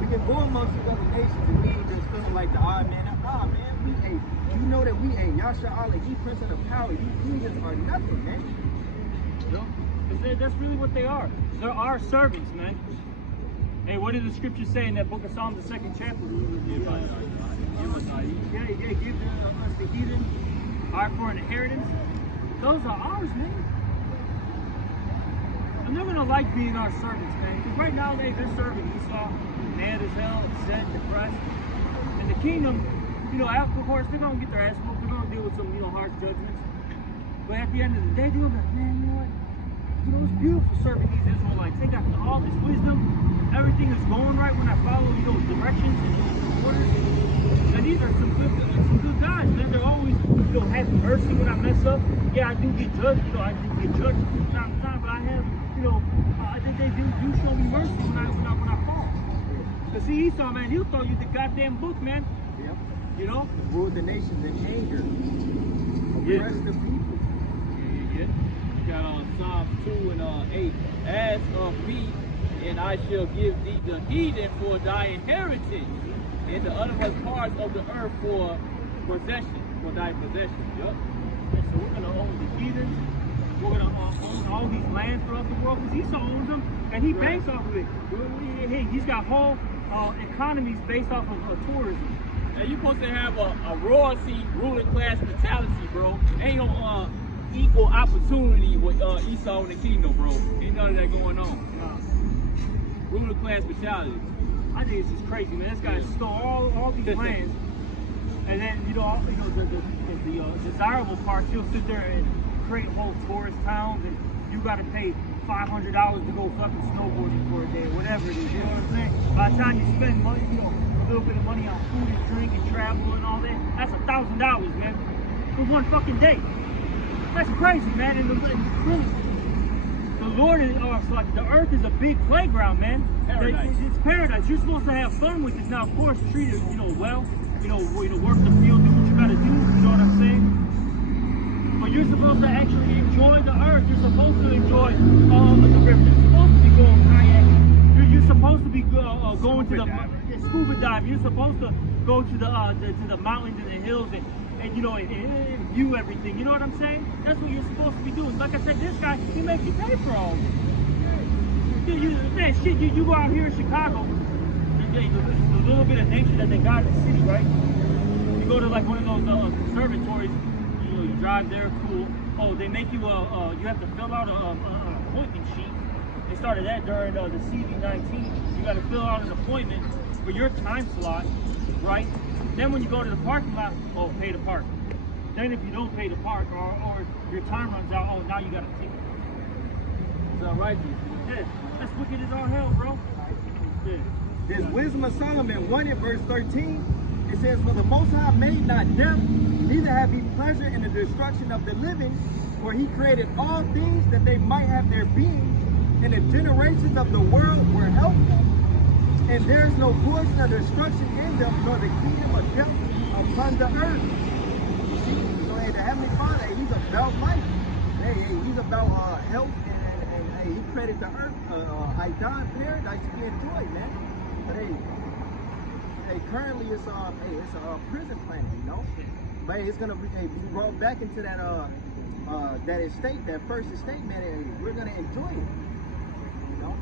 We can go amongst the other nations and we ain't just feeling like the odd man. Nah, man, we ain't. You know that we ain't. Yasha Allah, he Prince of the Power. You heathens are nothing, man. You know? That's really what they are. They're our servants, man. Hey, what did the scripture say in that book of Psalms, the 2nd chapter? Give us the heathen, our for an inheritance. Those are ours, man. And they're gonna like being our servants, man. Because right now they're serving Esau, mad as hell, upset, depressed. In the kingdom, you know, of course, they're gonna get their ass whooped. They're gonna deal with some, you know, harsh judgments. But at the end of the day, they're like, man, you know what? You know, it's beautiful serving these Israelites. They got all this wisdom. Everything is going right when I follow, you know, directions and orders. And these are some good guys, man. They're always, you know, having mercy when I mess up. yeah, I do get judged, you know, I do get judged from time to time, but I have, you know, they do show me mercy when I fall. Cause see, Esau, man, he'll throw you the goddamn book, man. Yep. You know? Rule the nations in anger. Oppress the people. Yeah. You got Psalms 2 and 8. As of me, and I shall give thee the heathen for thy inheritance, and the uttermost parts of the earth for possession, for thy possession. Yup. And so we're gonna own the heathens. We're gonna own all these lands throughout the world because Esau owns them, and he banks off of it. Hey, he's got whole economies based off of tourism. And you supposed to have a royalty ruling class mentality, bro. Ain't no equal opportunity with Esau and the kingdom, bro. Ain't none of that going on. Ruling class mentality. I think it's just crazy, man. This guy stole all these lands, and then the desirable parts, he'll sit there and create whole tourist towns, and you got to pay $500 to go fucking snowboarding for a day, whatever it is. You know what I'm saying? By the time you spend money, you know, a little bit of money on food and drink and travel and all that, that's $1,000, man, for one fucking day. That's crazy, man. And the Lord is, like the earth is a big playground, man. Paradise. It's paradise. You're supposed to have fun with it. Now, of course, treat it, you know, well. You know, work the field, do what you gotta do. You know what I'm saying? But you're supposed to actually enjoy the earth. You're supposed to enjoy the river. You're supposed to be going kayaking. You're supposed to be going to the scuba dive. You're supposed to go to the mountains and the hills and you know, and view everything. You know what I'm saying? That's what you're supposed to be doing. Like I said, this guy, he makes you pay for all this. Man, shit, you go out here in Chicago, the little bit of nature that they got in the city, right? You go to like one of those conservatories, you know, you drive there, cool. Oh, they make you you have to fill out an appointment sheet. They started that during the CV-19. You got to fill out an appointment for your time slot, right? Then when you go to the parking lot, oh, pay to park. Then if you don't pay to park or your time runs out, oh, now you got a ticket. Is that right? Yeah, that's wicked as all hell, bro. Yeah. This Wisdom of Solomon 1 in verse 13, it says, for the Most High made not death, neither have he pleasure in the destruction of the living, for he created all things that they might have their being, and the generations of the world were helpful. And there is no portion of destruction in them, nor the kingdom of death upon the earth. See? So hey, the Heavenly Father, hey, he's about life. Hey, he's about health, and hey, he created the earth, Idan paradise to be enjoyed, man. But hey, currently it's a prison planet, you know. But hey, it's gonna be brought back into that that estate, that first estate, man. And we're gonna enjoy it, you know.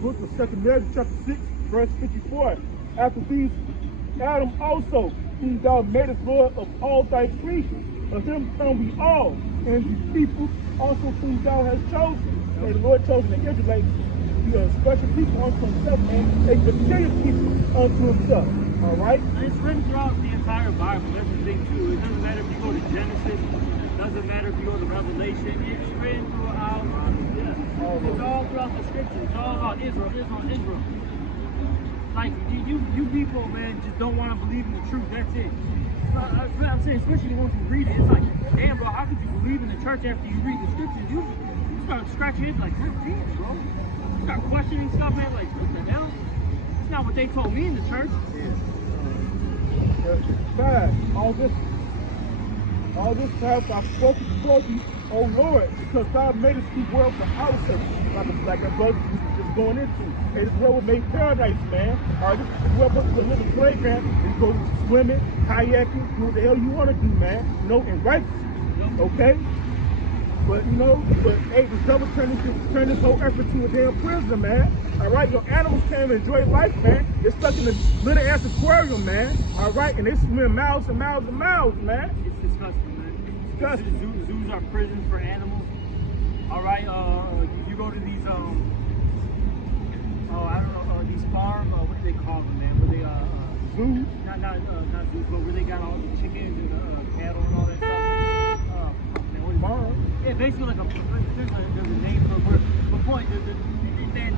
Book of 2 Samuel, chapter 6, verse 54. After these, Adam also, whom thou madest Lord of all thy creation, of him come we all, and these people also whom thou hast chosen. And the Lord chosen the Israelites, a special people unto himself, and a peculiar people unto himself. All right? And it's written throughout the entire Bible. That's the thing too. It doesn't matter if you go to Genesis. It doesn't matter if you go to Revelation. It's written throughout. It's all throughout the scriptures. It's all about Israel, Israel, Israel. Like you people, man, just don't want to believe in the truth. That's it. I'm saying, especially once you read it, it's like, damn, bro, how could you believe in the church after you read the scriptures? You start scratching your head like, God damn, bro. You start questioning stuff, man, like, what the hell? It's not what they told me in the church. Five, all this time I've spoken before thee, O Lord, because thou madest the world for our sake, like a brother just going into. And this world was made paradise, man. All right, this world was a little playground. You go swimming, kayaking, do what the hell you want to do, man. You know, and righteousness, okay? But you know, hey, the devil turned this whole effort to a damn prison, man. All right, your animals can't enjoy life, man. They're stuck in this little ass aquarium, man. All right, and they swim miles and miles and miles, man. It's disgusting, man. Disgusting. Zoos are prisons for animals. All right, you go to these I don't know, these farm, what do they call them, man? Where they Zoos? Not zoos, but where they got all the chickens and cattle and all that stuff. Man, what is Farm? Yeah, basically like there's a name for it. The point, man,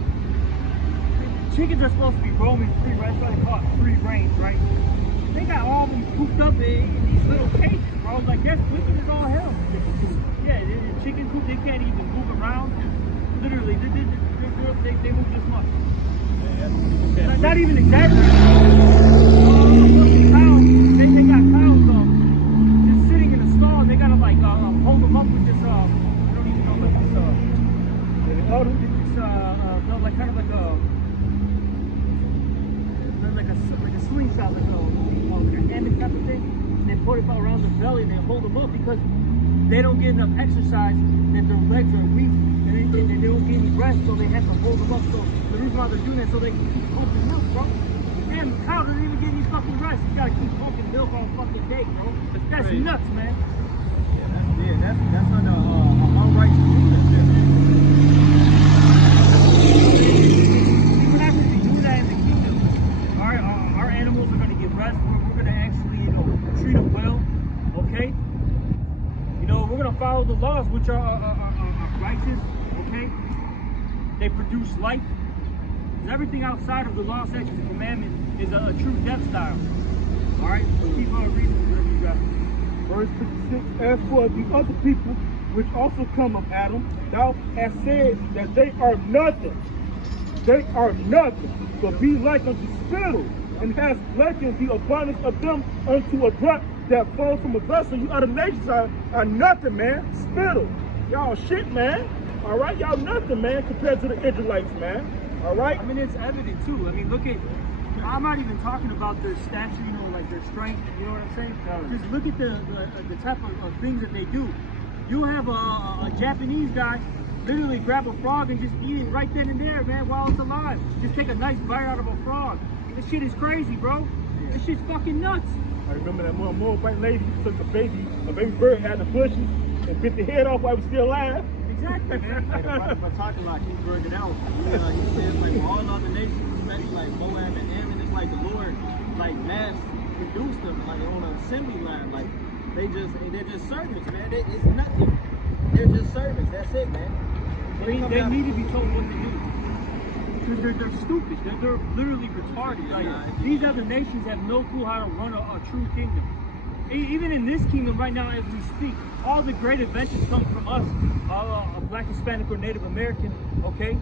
chickens are supposed to be roaming free, right? That's why they call it free range, right? they got all of them cooped up in these little cages, bro. Like, that's wicked as all hell. Yeah, the chicken coop, they can't even move around. Literally, they move this much. Not even exaggerating. Cows, they got cows just sitting in a stall. They gotta like hold them up with this I don't even know like this like kind of like a slingshot, like a hammock type of thing. And they put it around their belly and they hold them up because they don't get enough exercise and their legs are weak and they don't get any rest, so they have to hold them up. So the reason why they're doing that, so they can keep pumping milk, bro. Damn, the cow doesn't even get any fucking rest. You gotta keep pumping milk all fucking day, bro. That's crazy. nuts, man. That's under unrighteous rulership, man. We're not gonna be doing that in the kingdom. Our animals are gonna get rest. We're gonna actually, treat them well. Okay. We're gonna follow the laws, which are righteous. Okay. They produce life. Because everything outside of the law, statutes, and commandments is a true death style. All right. So keep on reading. Verse 56, as for the other people which also come of Adam, thou hast said that they are nothing. They are nothing, but be like unto spittle, and hast likened the abundance of them unto a drop that falls from a vessel. You other nations are nothing, man. Spittle. Y'all shit, man. All right, y'all nothing, man, compared to the Israelites, man. All right? I mean, it's evident, too. I mean, look at, I'm not even talking about their stature, like their strength, you know what I'm saying? Just look at the type of things that they do. You have a Japanese guy literally grab a frog and just eat it right then and there, man, while it's alive. Just take a nice bite out of a frog. This shit is crazy, bro. This shit's fucking nuts. I remember that one white lady took a baby bird out of the bushes and bit the head off while it was still alive. Exactly, man. But talking like he's bringing out. He says like all other nations, especially like Moab and Ammon, it's like the Lord like mass produced them like on an assembly line. Like they're just servants, man. It's nothing. They're just servants. That's it, man. They need to be told what to do. Because they're stupid. They're literally retarded. Like, these other nations have no clue how to run a true kingdom. Even in this kingdom right now as we speak, all the great inventions come from us, Black, Hispanic, or Native American, okay?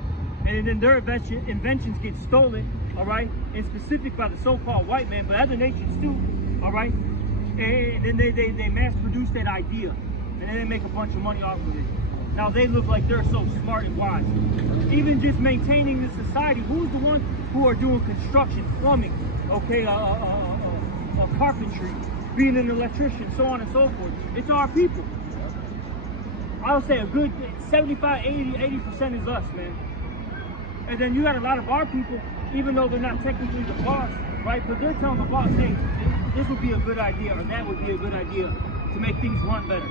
And then their inventions get stolen, all right? And specific by the so-called white man, but other nations too, all right? And then they mass produce that idea, and then they make a bunch of money off of it. Now they look like they're so smart and wise. Even just maintaining the society, who's the ones who are doing construction, plumbing, okay, carpentry, being an electrician, so on and so forth? It's our people. I would say a good 75, 80% is us, man. And then you got a lot of our people, even though they're not technically the boss, right? But they're telling the boss, hey, this would be a good idea, or that would be a good idea to make things run better.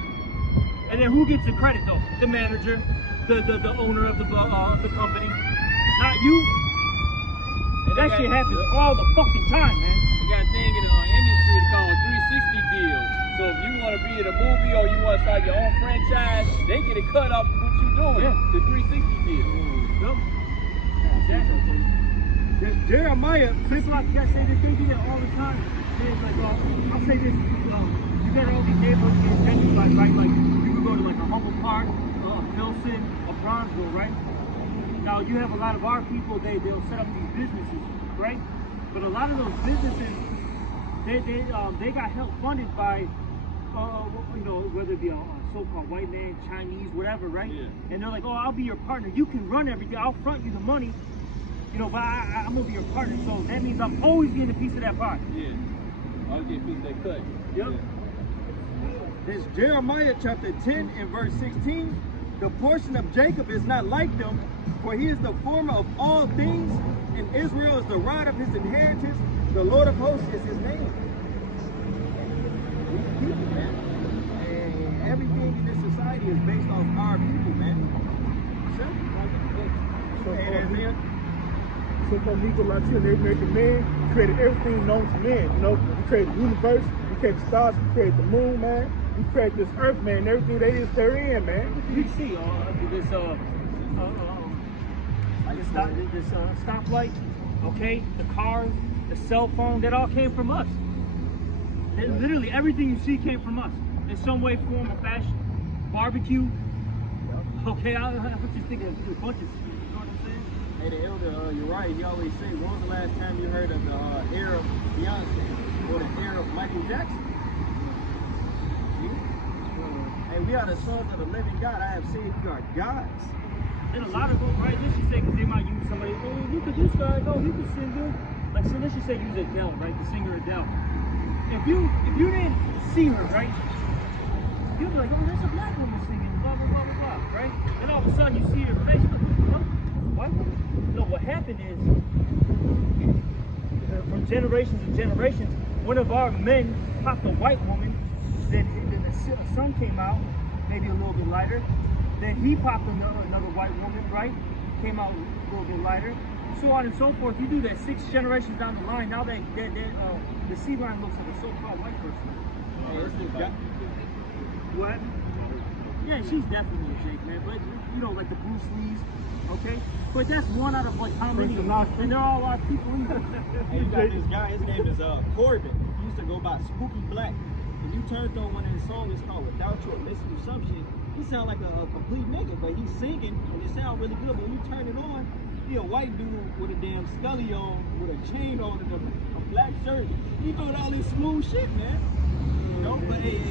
And then who gets the credit though? The manager, the owner of the company, not you. And that shit happens all the fucking time, man. They got a thing in the industry called 360 deals. So if you want to be in a movie or you want to start your own franchise, they get a cut off of what you're doing. Yeah. The 360 deal. Yep. Exactly. Jeremiah, People like that say that they do that all the time. It's like, I'll say this, you got all these neighborhoods getting gentrified, right? Like, you can go to like a Humble Park, a Pilsen, a Bronzeville, right? Now, you have a lot of our people, they'll set up these businesses, right? But a lot of those businesses, they got help funded by, whether it be a so-called white man, Chinese, whatever, right? Yeah. And they're like, oh, I'll be your partner. You can run everything. I'll front you the money, but I'm going to be your partner. So that means I'm always getting a piece of that pie. Yeah. I'll get a piece of that cut. Yep. Yeah. it's Jeremiah chapter 10 and verse 16. The portion of Jacob is not like them, for he is the former of all things, and Israel is the rod of his inheritance. The Lord of hosts is his name. We people, man. And everything in this society is based off our people, man. So-called Negro Latino, Native American men created everything known to men. We created the universe, we created the stars, we created the moon, man. We created this earth, man, and everything they're in, man. You see, this stoplight, okay, the cars, the cell phone, that all came from us. Literally everything you see came from us in some way, form, or fashion. Barbecue. Okay, I just think of a bunch of, you know what I'm saying? Hey, the elder, you're right. He always say, when was the last time you heard of the Arab Beyonce or the Arab Michael Jackson? See? Hey, we are the sons of the living God. I have said you are gods. And a lot of them, right? Let's just say, because they might use somebody, oh, look at this guy, no, he can sing good. Like, so let's just say use Adele, right? The singer Adele. If you didn't see her, right? You'd be like, oh, that's a black woman singing, blah, blah, blah, blah, blah, right? And all of a sudden you see her face, like, oh, white woman? No, what happened is, from generations and generations, one of our men popped a white woman, then a son came out, maybe a little bit lighter, then he popped another white woman, right? Came out a little bit lighter, so on and so forth. You do that 6 generations down the line, now the seed line looks like a so-called white person. What? Yeah, she's definitely a Jake, man. But you know, like the Bruce Lees, okay? But that's one out of like how many? And there are a lot of people in there. Hey, you got this guy, his name is Corbin. He used to go by Spooky Black. If you turned on one of his songs, it's called Without You or Listen to Some Shit. He sound like a complete nigga, but he's singing and it sound really good. But when you turn it on, he a white dude with a damn scully on, with a chain on and a black shirt. He doing all this smooth shit, man. You know, but hey,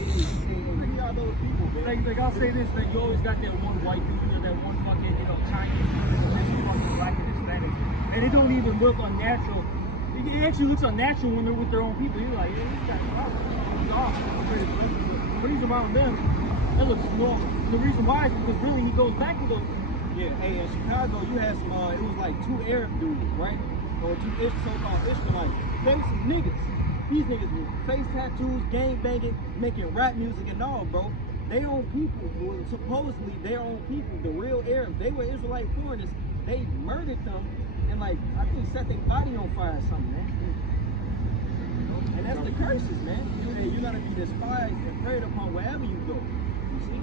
look at all those people, man. Like I'll say this, man, you always got that one white dude, you know, that one fucking, you know, Chinese, that's fucking black and Hispanic. And it don't even look unnatural. It actually looks unnatural when they're with their own people. You're like, yeah, this guy's awesome. But he's around them, that looks normal. And the reason why is because really he goes back to those. Yeah, hey, in Chicago, you had some, it was like 2 Arab dudes, right? Or 2 so-called Israelites. They were some niggas. These niggas with face tattoos, gang banging, making rap music and all, bro. They own people, well, supposedly their own people, the real Arabs. They were Israelite foreigners. They murdered them and like, I think set their body on fire or something, man. And that's the curses, man. You're gonna be despised and preyed upon wherever you go. You see?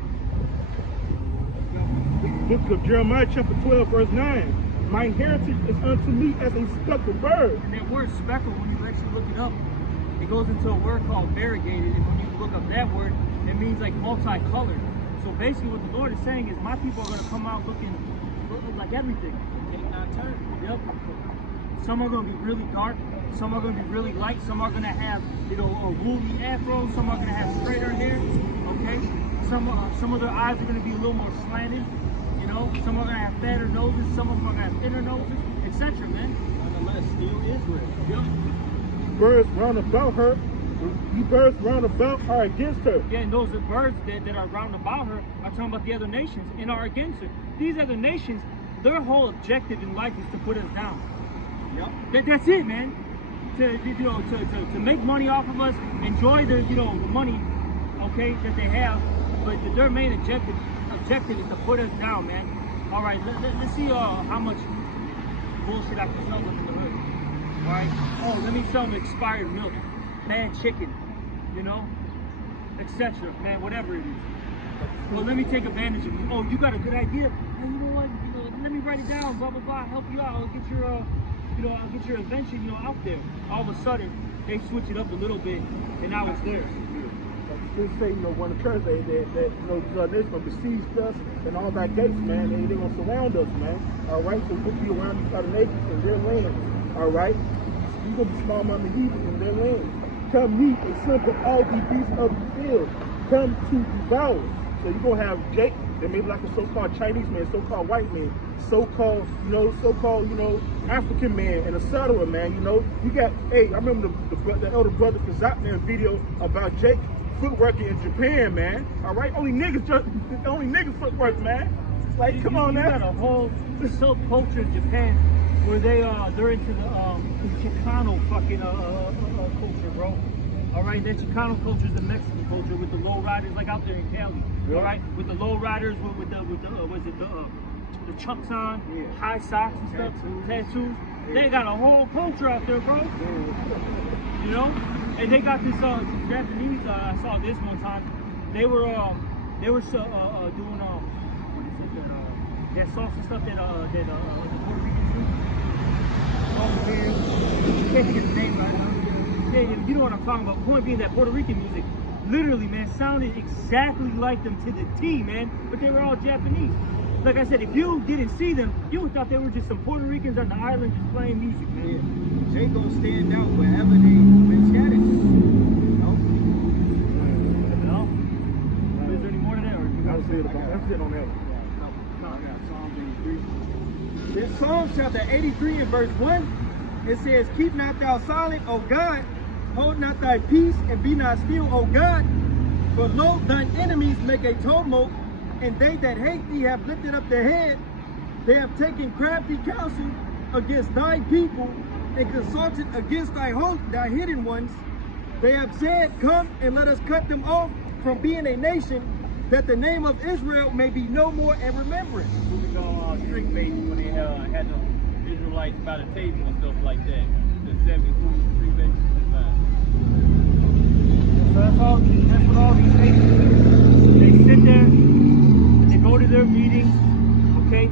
Book of Jeremiah chapter 12 verse 9. My heritage is unto me as a speckled bird. And that word speckled, when you actually look it up, it goes into a word called variegated. And when you look up that word, it means like multicolored. So basically what the Lord is saying is my people are going to come out looking like everything. Take not turn. Yep. Some are going to be really dark. Some are going to be really light. Some are going to have, you know, a woolly afro. Some are going to have straighter hair. Okay. Some of their eyes are going to be a little more slanted. You know, some are going to have fatter noses. Some of them are going to have thinner noses, etc. Man. Nonetheless, still Israel. Yep. Birds round about her. You birds round about are against her. Yeah, and those are birds that are round about her are talking about the other nations and are against her. These other nations, their whole objective in life is to put us down. Yep. That's it, man. To make money off of us, enjoy the the money, okay, that they have, but their main objective is to put us down, man. All right, let's see how much bullshit I can sell them in the hood. All right. Oh, let me sell them expired milk, bad chicken, you know, etc. Man, whatever it is. Well, let me take advantage of you. Oh, you got a good idea? Hey, you know what? Let me write it down. Blah blah blah. Help you out. I'll get your I'll get your invention, out there. All of a sudden, they switch it up a little bit, and now it's theirs. Just say, when the curse that they're gonna besiege us and all that gates, man, they're gonna surround us, man. All right, so we'll be around these other nations in their land. All right, you're gonna be small among the heathen in their land. Come ye, a simple all the beasts of the field, come to devour. So you're gonna have Jake, they may be like a so-called Chinese man, so-called white man, so-called African man, and etc. man. You got, hey, I remember the elder brother Kazak man video about Jake footworking in Japan, man. All right, only niggas footwork, man. Like, come on, man. You got a whole subculture in Japan where they're into the Chicano fucking culture, bro. All right, that Chicano culture is the Mexican culture with the low riders, like out there in Cali. Yeah. All right, with the low riders, with the chucks on, yeah, high socks and stuff, tattoos. Yeah. They got a whole culture out there, bro. Yeah. You know, and they got this Japanese. I saw this one time. They were doing what is it, that sauce and stuff that the Puerto Ricans do. Oh man, I can't think of the name right now. you know what I'm talking about. Point being that Puerto Rican music, literally, man, sounded exactly like them to the T, man. But they were all Japanese. Like I said, if you didn't see them, you would thought they were just some Puerto Ricans on the island just playing music, man. Yeah. Jay gonna stand out wherever they been scattered. No? Is there any more to that, or you That's it. That's it on that one. In Psalms chapter 83 and verse 1, it says, keep not thou silent, O God, hold not thy peace, and be not still, O God, for lo, thine enemies make a tumult, and they that hate thee have lifted up their head. They have taken crafty counsel against thy people, and consulted against thy host, thy hidden ones. They have said, come and let us cut them off from being a nation, that the name of Israel may be no more in remembrance. We go street baiting when they had the Israelites by the table and stuff like that. The 70 street baiting. So that's what all these nations do. They sit there, they go to their meetings, okay,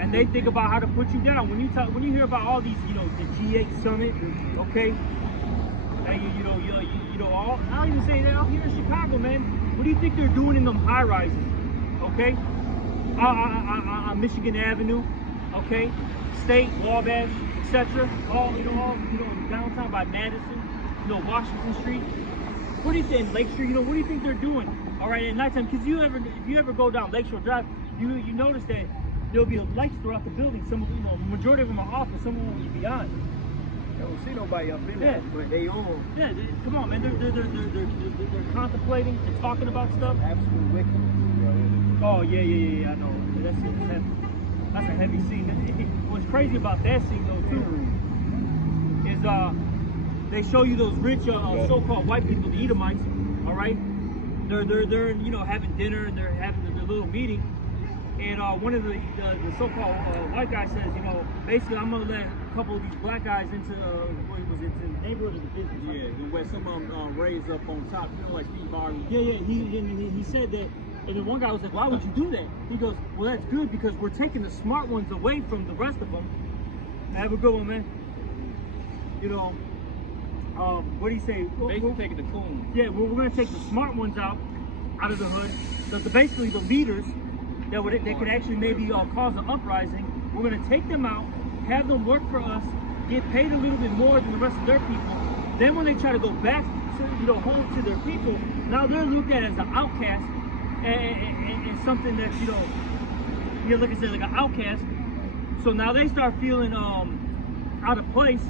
and they think about how to put you down. When you hear about all these, the G8 summit, okay, and I'll even say that out here in Chicago, man. What do you think they're doing in them high rises? Okay, on Michigan Avenue, okay, State, Wabash, etc. All downtown by Madison, Washington Street. What do you think, Lakeshore? What do you think they're doing? All right, at nighttime, because if you ever go down Lakeshore Drive, you notice that there'll be lights throughout the building. Some, majority of them are off, and some of them will be on. I don't see nobody up in there, but they on. Yeah, come on, man. They're contemplating, they're talking about stuff. Absolute wickedness. Oh yeah. I know. That's a heavy scene. What's crazy about that scene though too is they show you those rich so-called white people, the Edomites. All right, they're having dinner and they're having their little meeting. And one of the so-called white guys says, basically I'm gonna let a couple of these black guys into the neighborhood of the business. Yeah, where some of them raised up on top, like Steve Harvey. Yeah. He said that, and then one guy was like, "Why would you do that?" He goes, "Well, that's good because we're taking the smart ones away from the rest of them." Have a good one, man. What do you say? Basically taking the coons. Yeah, we're gonna take the smart ones out of the hood. So basically the leaders that could actually maybe cause an uprising. We're going to take them out, have them work for us, get paid a little bit more than the rest of their people. Then when they try to go back to home to their people, now they're looked at as an outcast and something that like I said, like an outcast. So now they start feeling out of place.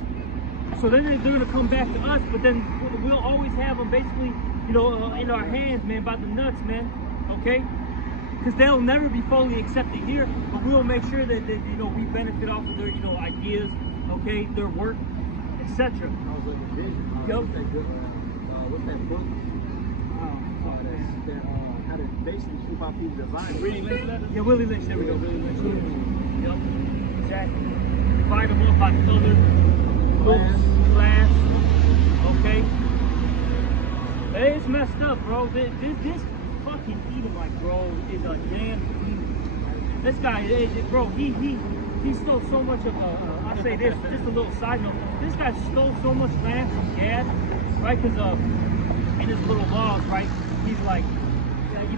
So then they're going to come back to us, but then we'll always have them basically in our hands, man, by the nuts, man. Okay. Because they'll never be fully accepted here, but we'll make sure that we benefit off of their ideas, okay, their work, etc. I was looking at vision. What's that book? How to basically keep our people divided. Willie Lynch letter? Yeah, Willie Lynch. There we go. Willie Lynch. Yep. Exactly. Divide them up by color, looks, class. Okay. Hey, it's messed up, bro. This fucking Edomite, bro, is a damn thief. This guy, bro, he stole so much of I'll say this, just a little side note. This guy stole so much land from Gad, right? Because in his little laws, right, he's like,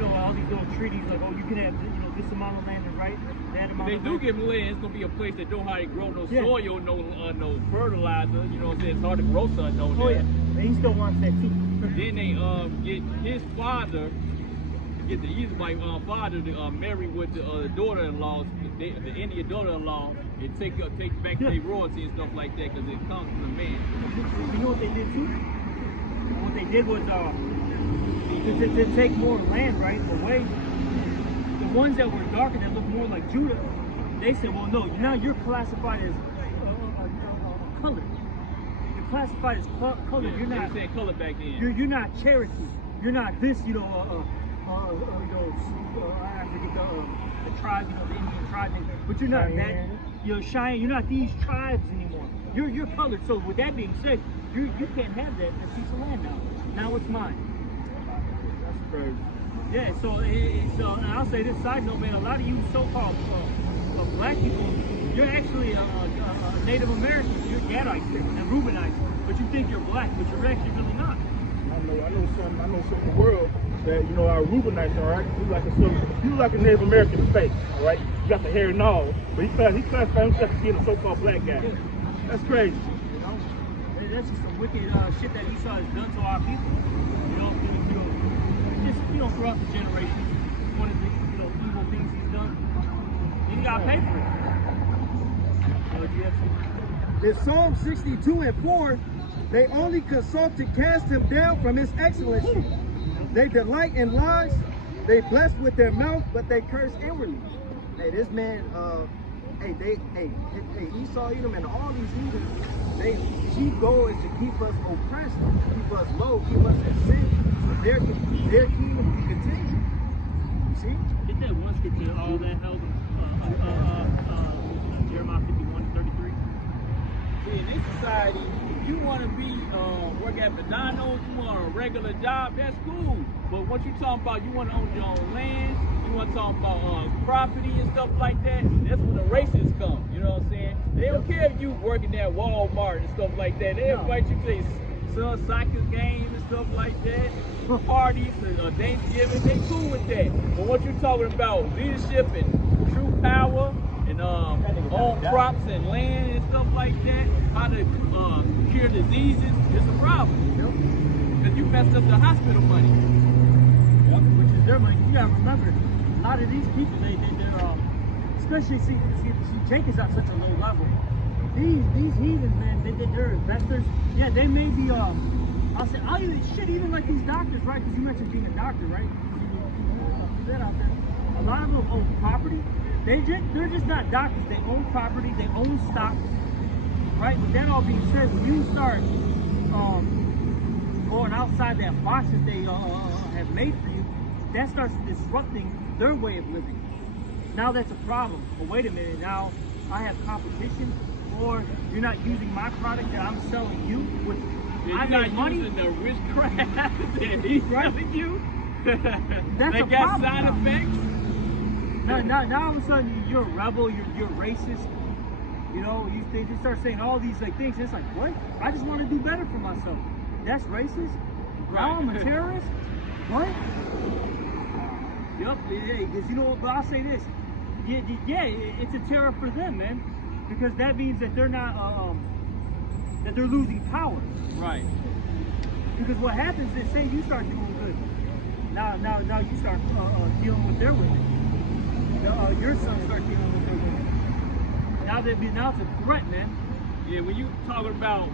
all these little treaties, like, oh, you can have, this amount of land, right? That amount They of do land. give them land. It's gonna be a place that don't how to grow no Yeah. soil, no fertilizer. You know what I'm saying? It's hard to grow something over Oh there. yeah, and he still wants that too. Then they get his father, get the Edomite father to marry with the daughter-in-law, the Indian daughter-in-law, and take back their royalty and stuff like that because it comes from the man. You know what they did too? What they did was to take more land, right, away. The ones that were darker, that looked more like Judah, they said, well, no, now you're classified as a color. You're classified as color. Yeah, You're not. they said color back then. You're not Cherokee. You're not this. I forget the tribe. The Indian tribe. But you're not that. You're Cheyenne. You're not these tribes anymore. You're colored. So with that being said, you can't have that piece of land now. Now it's mine. That's crazy. Yeah, so and I'll say this side note, man. A lot of you so-called black people, You're actually a Native American. You're Gadites and Reubenites, but you think you're black, but you're actually really not. I know some in the world that, you know, our Reubenites, all right? He was like a Native American face, all right? He got the hair and all, but he classified himself as being a so-called black guy. Yeah. That's crazy. You know, that's just some wicked shit that Esau has done to our people. Just throughout the generations, one of the evil things he's done. You gotta pay for it. In Psalm 62 and 4, they only consult to cast him down from his excellency. They delight in lies, they bless with their mouth, but they curse inwardly. Hey, this man, Esau, Edom, and all these heathens, their chief goal is to keep us oppressed, keep us low, keep us in sin. So their kingdom can continue. You see? Get that one scripture, all that held Jeremiah 51:33. See, in this society, if you want to be work at McDonald's, you want a regular job, that's cool. But what you talking about, you want to own your own land, you want to talk about property and stuff like that, that's when the racists come. You know what I'm saying? They don't care if you working at Walmart and stuff like that. They invite you to their son soccer games and stuff like that, parties, Thanksgiving, they cool with that. But what you talking about, leadership and true power, and own crops and land and stuff like that, how to cure diseases, it's a problem. Because you messed up the hospital money. Which is their money. You gotta remember, a lot of these people, they're especially see Jake is at such a low level. These heathens, man, they're investors. Yeah, they may be even like these doctors, right? Because you mentioned being a doctor, right? You that out there. A lot of them own property. They're just not doctors. They own property. They own stocks, right? With that all being said, when you start going outside that box that they have made for you, that starts disrupting their way of living. Now that's a problem. But wait a minute, now I have competition, or you're not using my product that I'm selling you with. I got money using the witchcraft that he's selling you. That's they a got problem side now. effects. Now all of a sudden you're a rebel, you're racist. You know, they just start saying all these like things. It's like, what? I just want to do better for myself. That's racist. Right. Now I'm a terrorist. What? Yup. Because you know what? But I'll say this. Yeah, it's a terror for them, man. Because that means that they're not that they're losing power. Right. Because what happens is, say you start doing good. Now you start dealing with their women. Your sons start dealing with their women. Now it's a threat, man. Yeah, when you talking about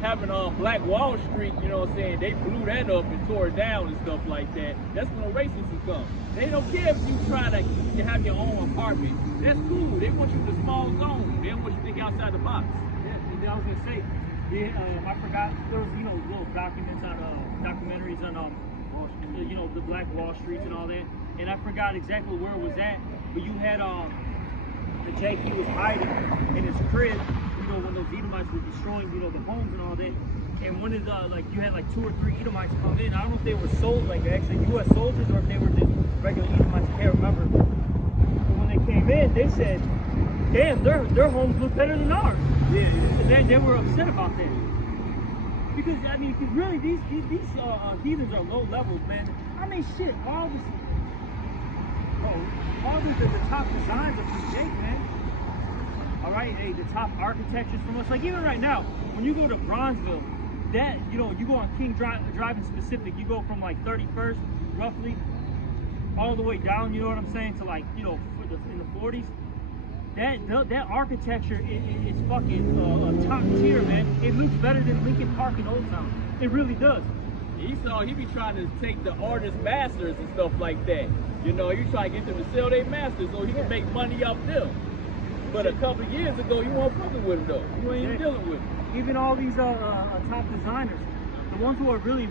having Black Wall Street, you know what I'm saying, they blew that up and tore it down and stuff like that. That's when the racists will come. They don't care if you try to have your own apartment. That's cool. They want you to small zone. They don't want you to think outside the box. Yeah, I was gonna say, I forgot there was little documentaries on the Black Wall Streets and all that, and I forgot exactly where it was at. But you had Jake, he was hiding in his crib, when those Edomites were destroying, the homes and all that. And one of the, you had 2 or 3 Edomites come in. I don't know if they were actually U.S. soldiers or if they were just regular Edomites. I can't remember. But when they came in, they said, damn, their homes look better than ours. Yeah. And they were upset about that. Because, really, these heathens are low levels, man. Shit, all the top designs are from Jake, man. All right, the top architectures from us. Like even right now, when you go to Bronzeville, that you go on King Drive in specific, you go from 31st roughly all the way down. You know what I'm saying? To in the 40s. That architecture is fucking top tier, man. It looks better than Lincoln Park in Old Town. It really does. He be trying to take the artist masters and stuff like that. You try to get them to sell their masters so he can make money off them. But a couple of years ago, you weren't fucking with him though. You ain't even dealing with him. Even all these top designers, the ones who are really,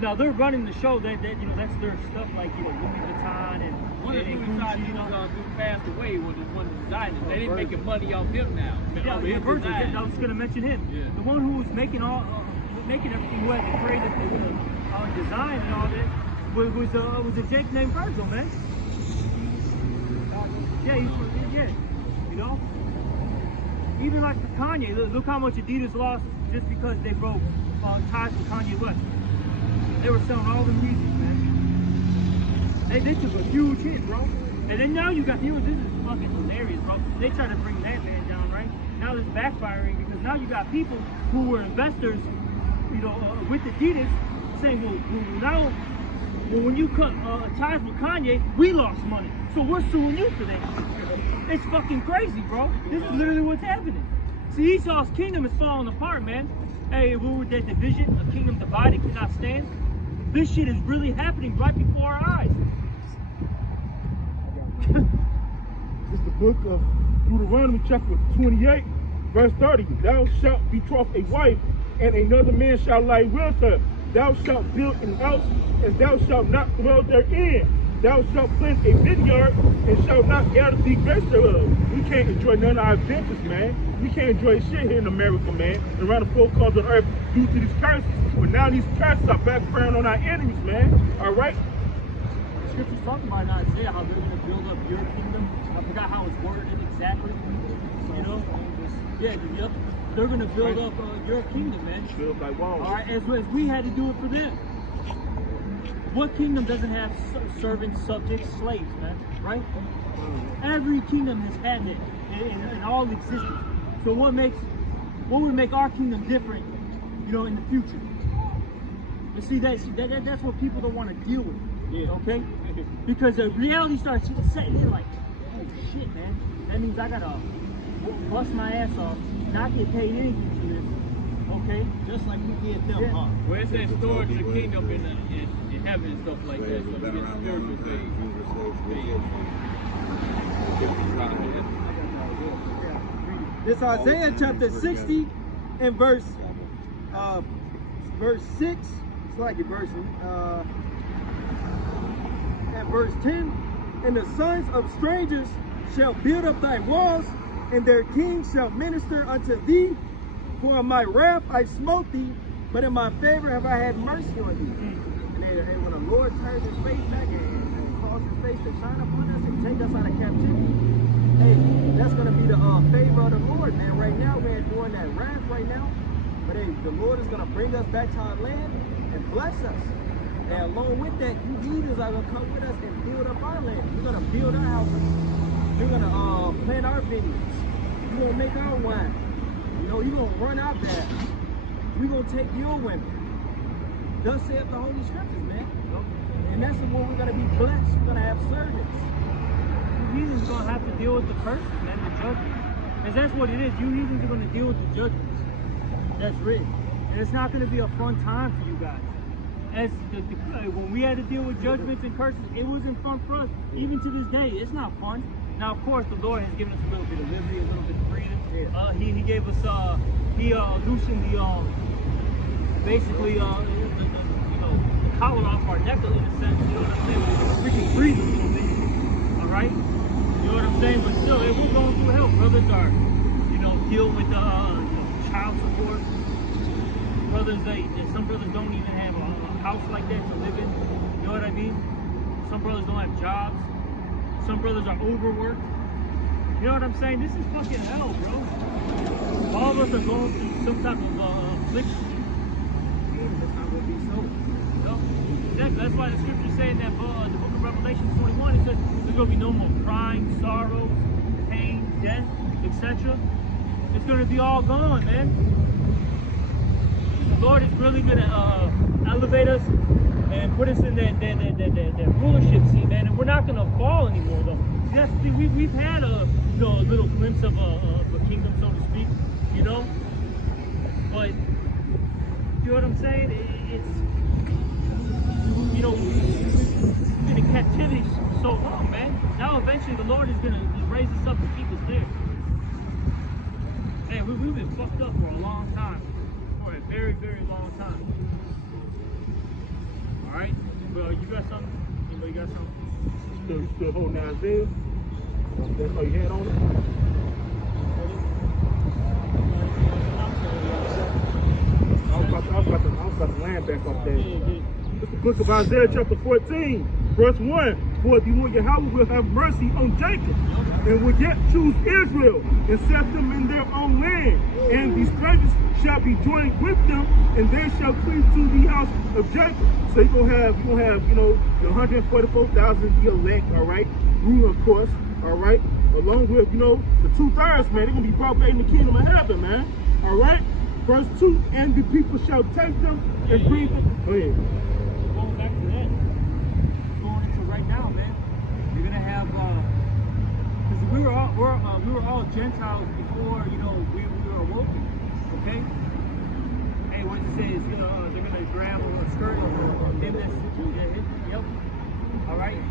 now they're running the show. That's their stuff, like Louis Vuitton and one of the Louis Vuitton dudes passed away with one of the designers. They ain't making money off him now. Virgil. I was gonna mention him. Yeah. The one who was making everything, who had created the design and all that, was a Jake named Virgil, man. Yeah. yo. Even like the Kanye, look how much Adidas lost just because they broke ties with Kanye West. They were selling all the music, man. They took a huge hit, bro. And then now you got, this is fucking hilarious, bro. They try to bring that man down, right? Now it's backfiring because now you got people who were investors, you know, with Adidas saying, well now, when you cut ties with Kanye, we lost money. So we're suing you for that. It's fucking crazy, bro. This is literally what's happening. See, Esau's kingdom is falling apart, man. Hey, we were that division, a kingdom divided cannot stand. This shit is really happening right before our eyes. It's the book of Deuteronomy chapter 28, verse 30. Thou shalt betroth a wife, and another man shall lie with her. Thou shalt build an house, and thou shalt not dwell therein. Thou shalt plant a vineyard, and shalt not gather the grapes thereof. We can't enjoy none of our adventures, man. We can't enjoy shit here in America, man, and around the four corners of the earth due to these curses. But now these curses are backfiring on our enemies, man. All right? Scripture's talking about in Isaiah how they're going to build up your kingdom. I forgot how it's worded exactly. You know? Yeah, yep. They're going to build up your kingdom, man. Build like walls. All right, as we had to do it for them. What kingdom doesn't have servants, subjects, slaves, man? Right? Every kingdom has had that in all existence. So what would make our kingdom different, you know, in the future? You see, that's what people don't want to deal with. Yeah. Okay? Because the reality starts setting in like, oh shit, man. That means I gotta bust my ass off, not get paid anything for this. Okay? Just like we did them, huh? Where it says storage the kingdom in heaven and stuff like that. So we get spiritual things. This Isaiah chapter 60 and verse 6. It's like it verse and verse 10. And the sons of strangers shall build up thy walls, and their kings shall minister unto thee. For in my wrath I smote thee, but in my favor have I had mercy on thee. And when the Lord turns his face back and calls his face to shine upon us and take us out of captivity, hey, that's going to be the favor of the Lord, man. Right now, we're doing that wrath right now. But hey, the Lord is going to bring us back to our land and bless us. And along with that, you leaders are going to come with us and build up our land. We're going to build our houses. We're going to plant our vineyards. We're going to make our wine. You know, you're going to run our baths. We're going to take your women. Thus saith the Holy Scriptures, man. And that's when we're going to be blessed. We're going to have servants. You heathens are going to have to deal with the curses and the judgments. Because that's what it is. You heathens are going to deal with the judgments. That's written. And it's not going to be a fun time for you guys. As when we had to deal with judgments and curses, it wasn't fun for us. Even to this day, it's not fun. Now, of course, the Lord has given us a little bit of liberty, a little bit of freedom. He gave us, he loosened the, basically, the collar off our neck in a sense, you know what I'm saying? We can breathe a little bit, all right? You know what I'm saying? But still, we're going through hell. Brothers are, you know, dealing with child support. Brothers, some brothers don't even have a house like that to live in. You know what I mean? Some brothers don't have jobs. Some brothers are overworked. You know what I'm saying? This is fucking hell, bro. All of us are going through some type of affliction. That's not going to be so. No. Exactly. That's why the scriptures say in that the book of Revelation 21, it says there's going to be no more crying, sorrow, pain, death, etc. It's going to be all gone, man. The Lord is really going to elevate us and put us in that rulership seat, man. And we're not going to fall anymore, though. That's the thing. We've had a little glimpse of a kingdom, so to speak, you know. But you know what I'm saying? It's you know, we've been in captivity so long, man. Now eventually the Lord is going to raise us up to keep us there. Man, we've been fucked up for a long time. For a very, very long time. Alright? Well, you got something? Anybody got something? Still holding Isaiah. That's all you had on it? I was about to land back up there. It's the book of Isaiah chapter 14, verse 1. For the Lord Yahweh will have mercy on Jacob and will yet choose Israel and set them in their own land. And the strangers shall be joined with them, and they shall cleave to the house of Jacob. So you're gonna have, you know, the 144,000 elect, all right, rule, of course, all right, along with, you know, the 2/3, man. They're gonna be propagating the kingdom of heaven, man. All right. Verse 2, and the people shall take them and bring them. Go ahead. Going back to that, going into right now, man. You're gonna have, because we were all Gentiles before, you know, we were awoken. Okay. Hey, what does it say? It's gonna, they're gonna grab a skirt or him this. Yep. All right.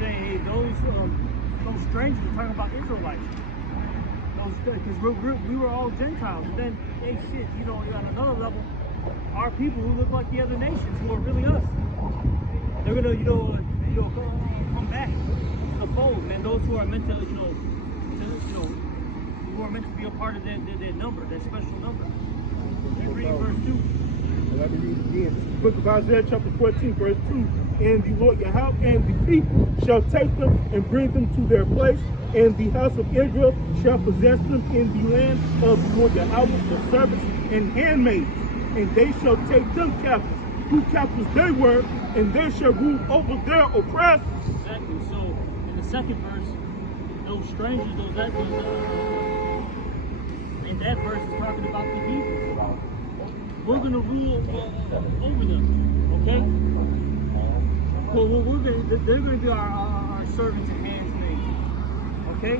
Say, hey, those strangers are talking about Israelites. Because we were all Gentiles, and then, hey, shit, you know, on another level, our people who look like the other nations, who are really us, they're gonna, come back to the fold, man. Those who are meant to, who are meant to be a part of their number, their special number. Keep reading verse 2. Let me read it again. Book of Isaiah, chapter 14, verse 2. And the Lord Yahweh and the people shall take them and bring them to their place, and the house of Israel shall possess them in the land of the Lord Yahweh, the servants and handmaids, and they shall take them captives, who captives they were, and they shall rule over their oppressors. Exactly. So, in the second verse, those strangers, in that verse is talking about the Hebrews. We're going to rule over them, okay? Well, they're going to be our servants and handmaids, okay?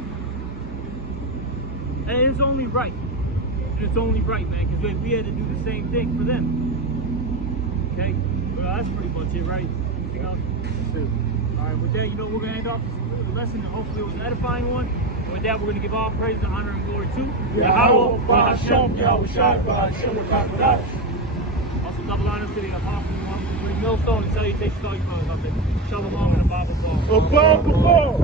And it's only right. And it's only right, man, because we had to do the same thing for them. Okay? Well, that's pretty much it, right? Anything else? That's it. All right, with that, you know, we're going to end off this lesson, and hopefully it was an edifying one. And with that, we're going to give all praise and honor and glory to Yahweh, Ba'ashem, Yahweh Shai, Ba'ashem, Ba'ashem. Also, double honors to the apostle, millstone, and salutations to all you brothers out there. Shalom and above all. Above the ball.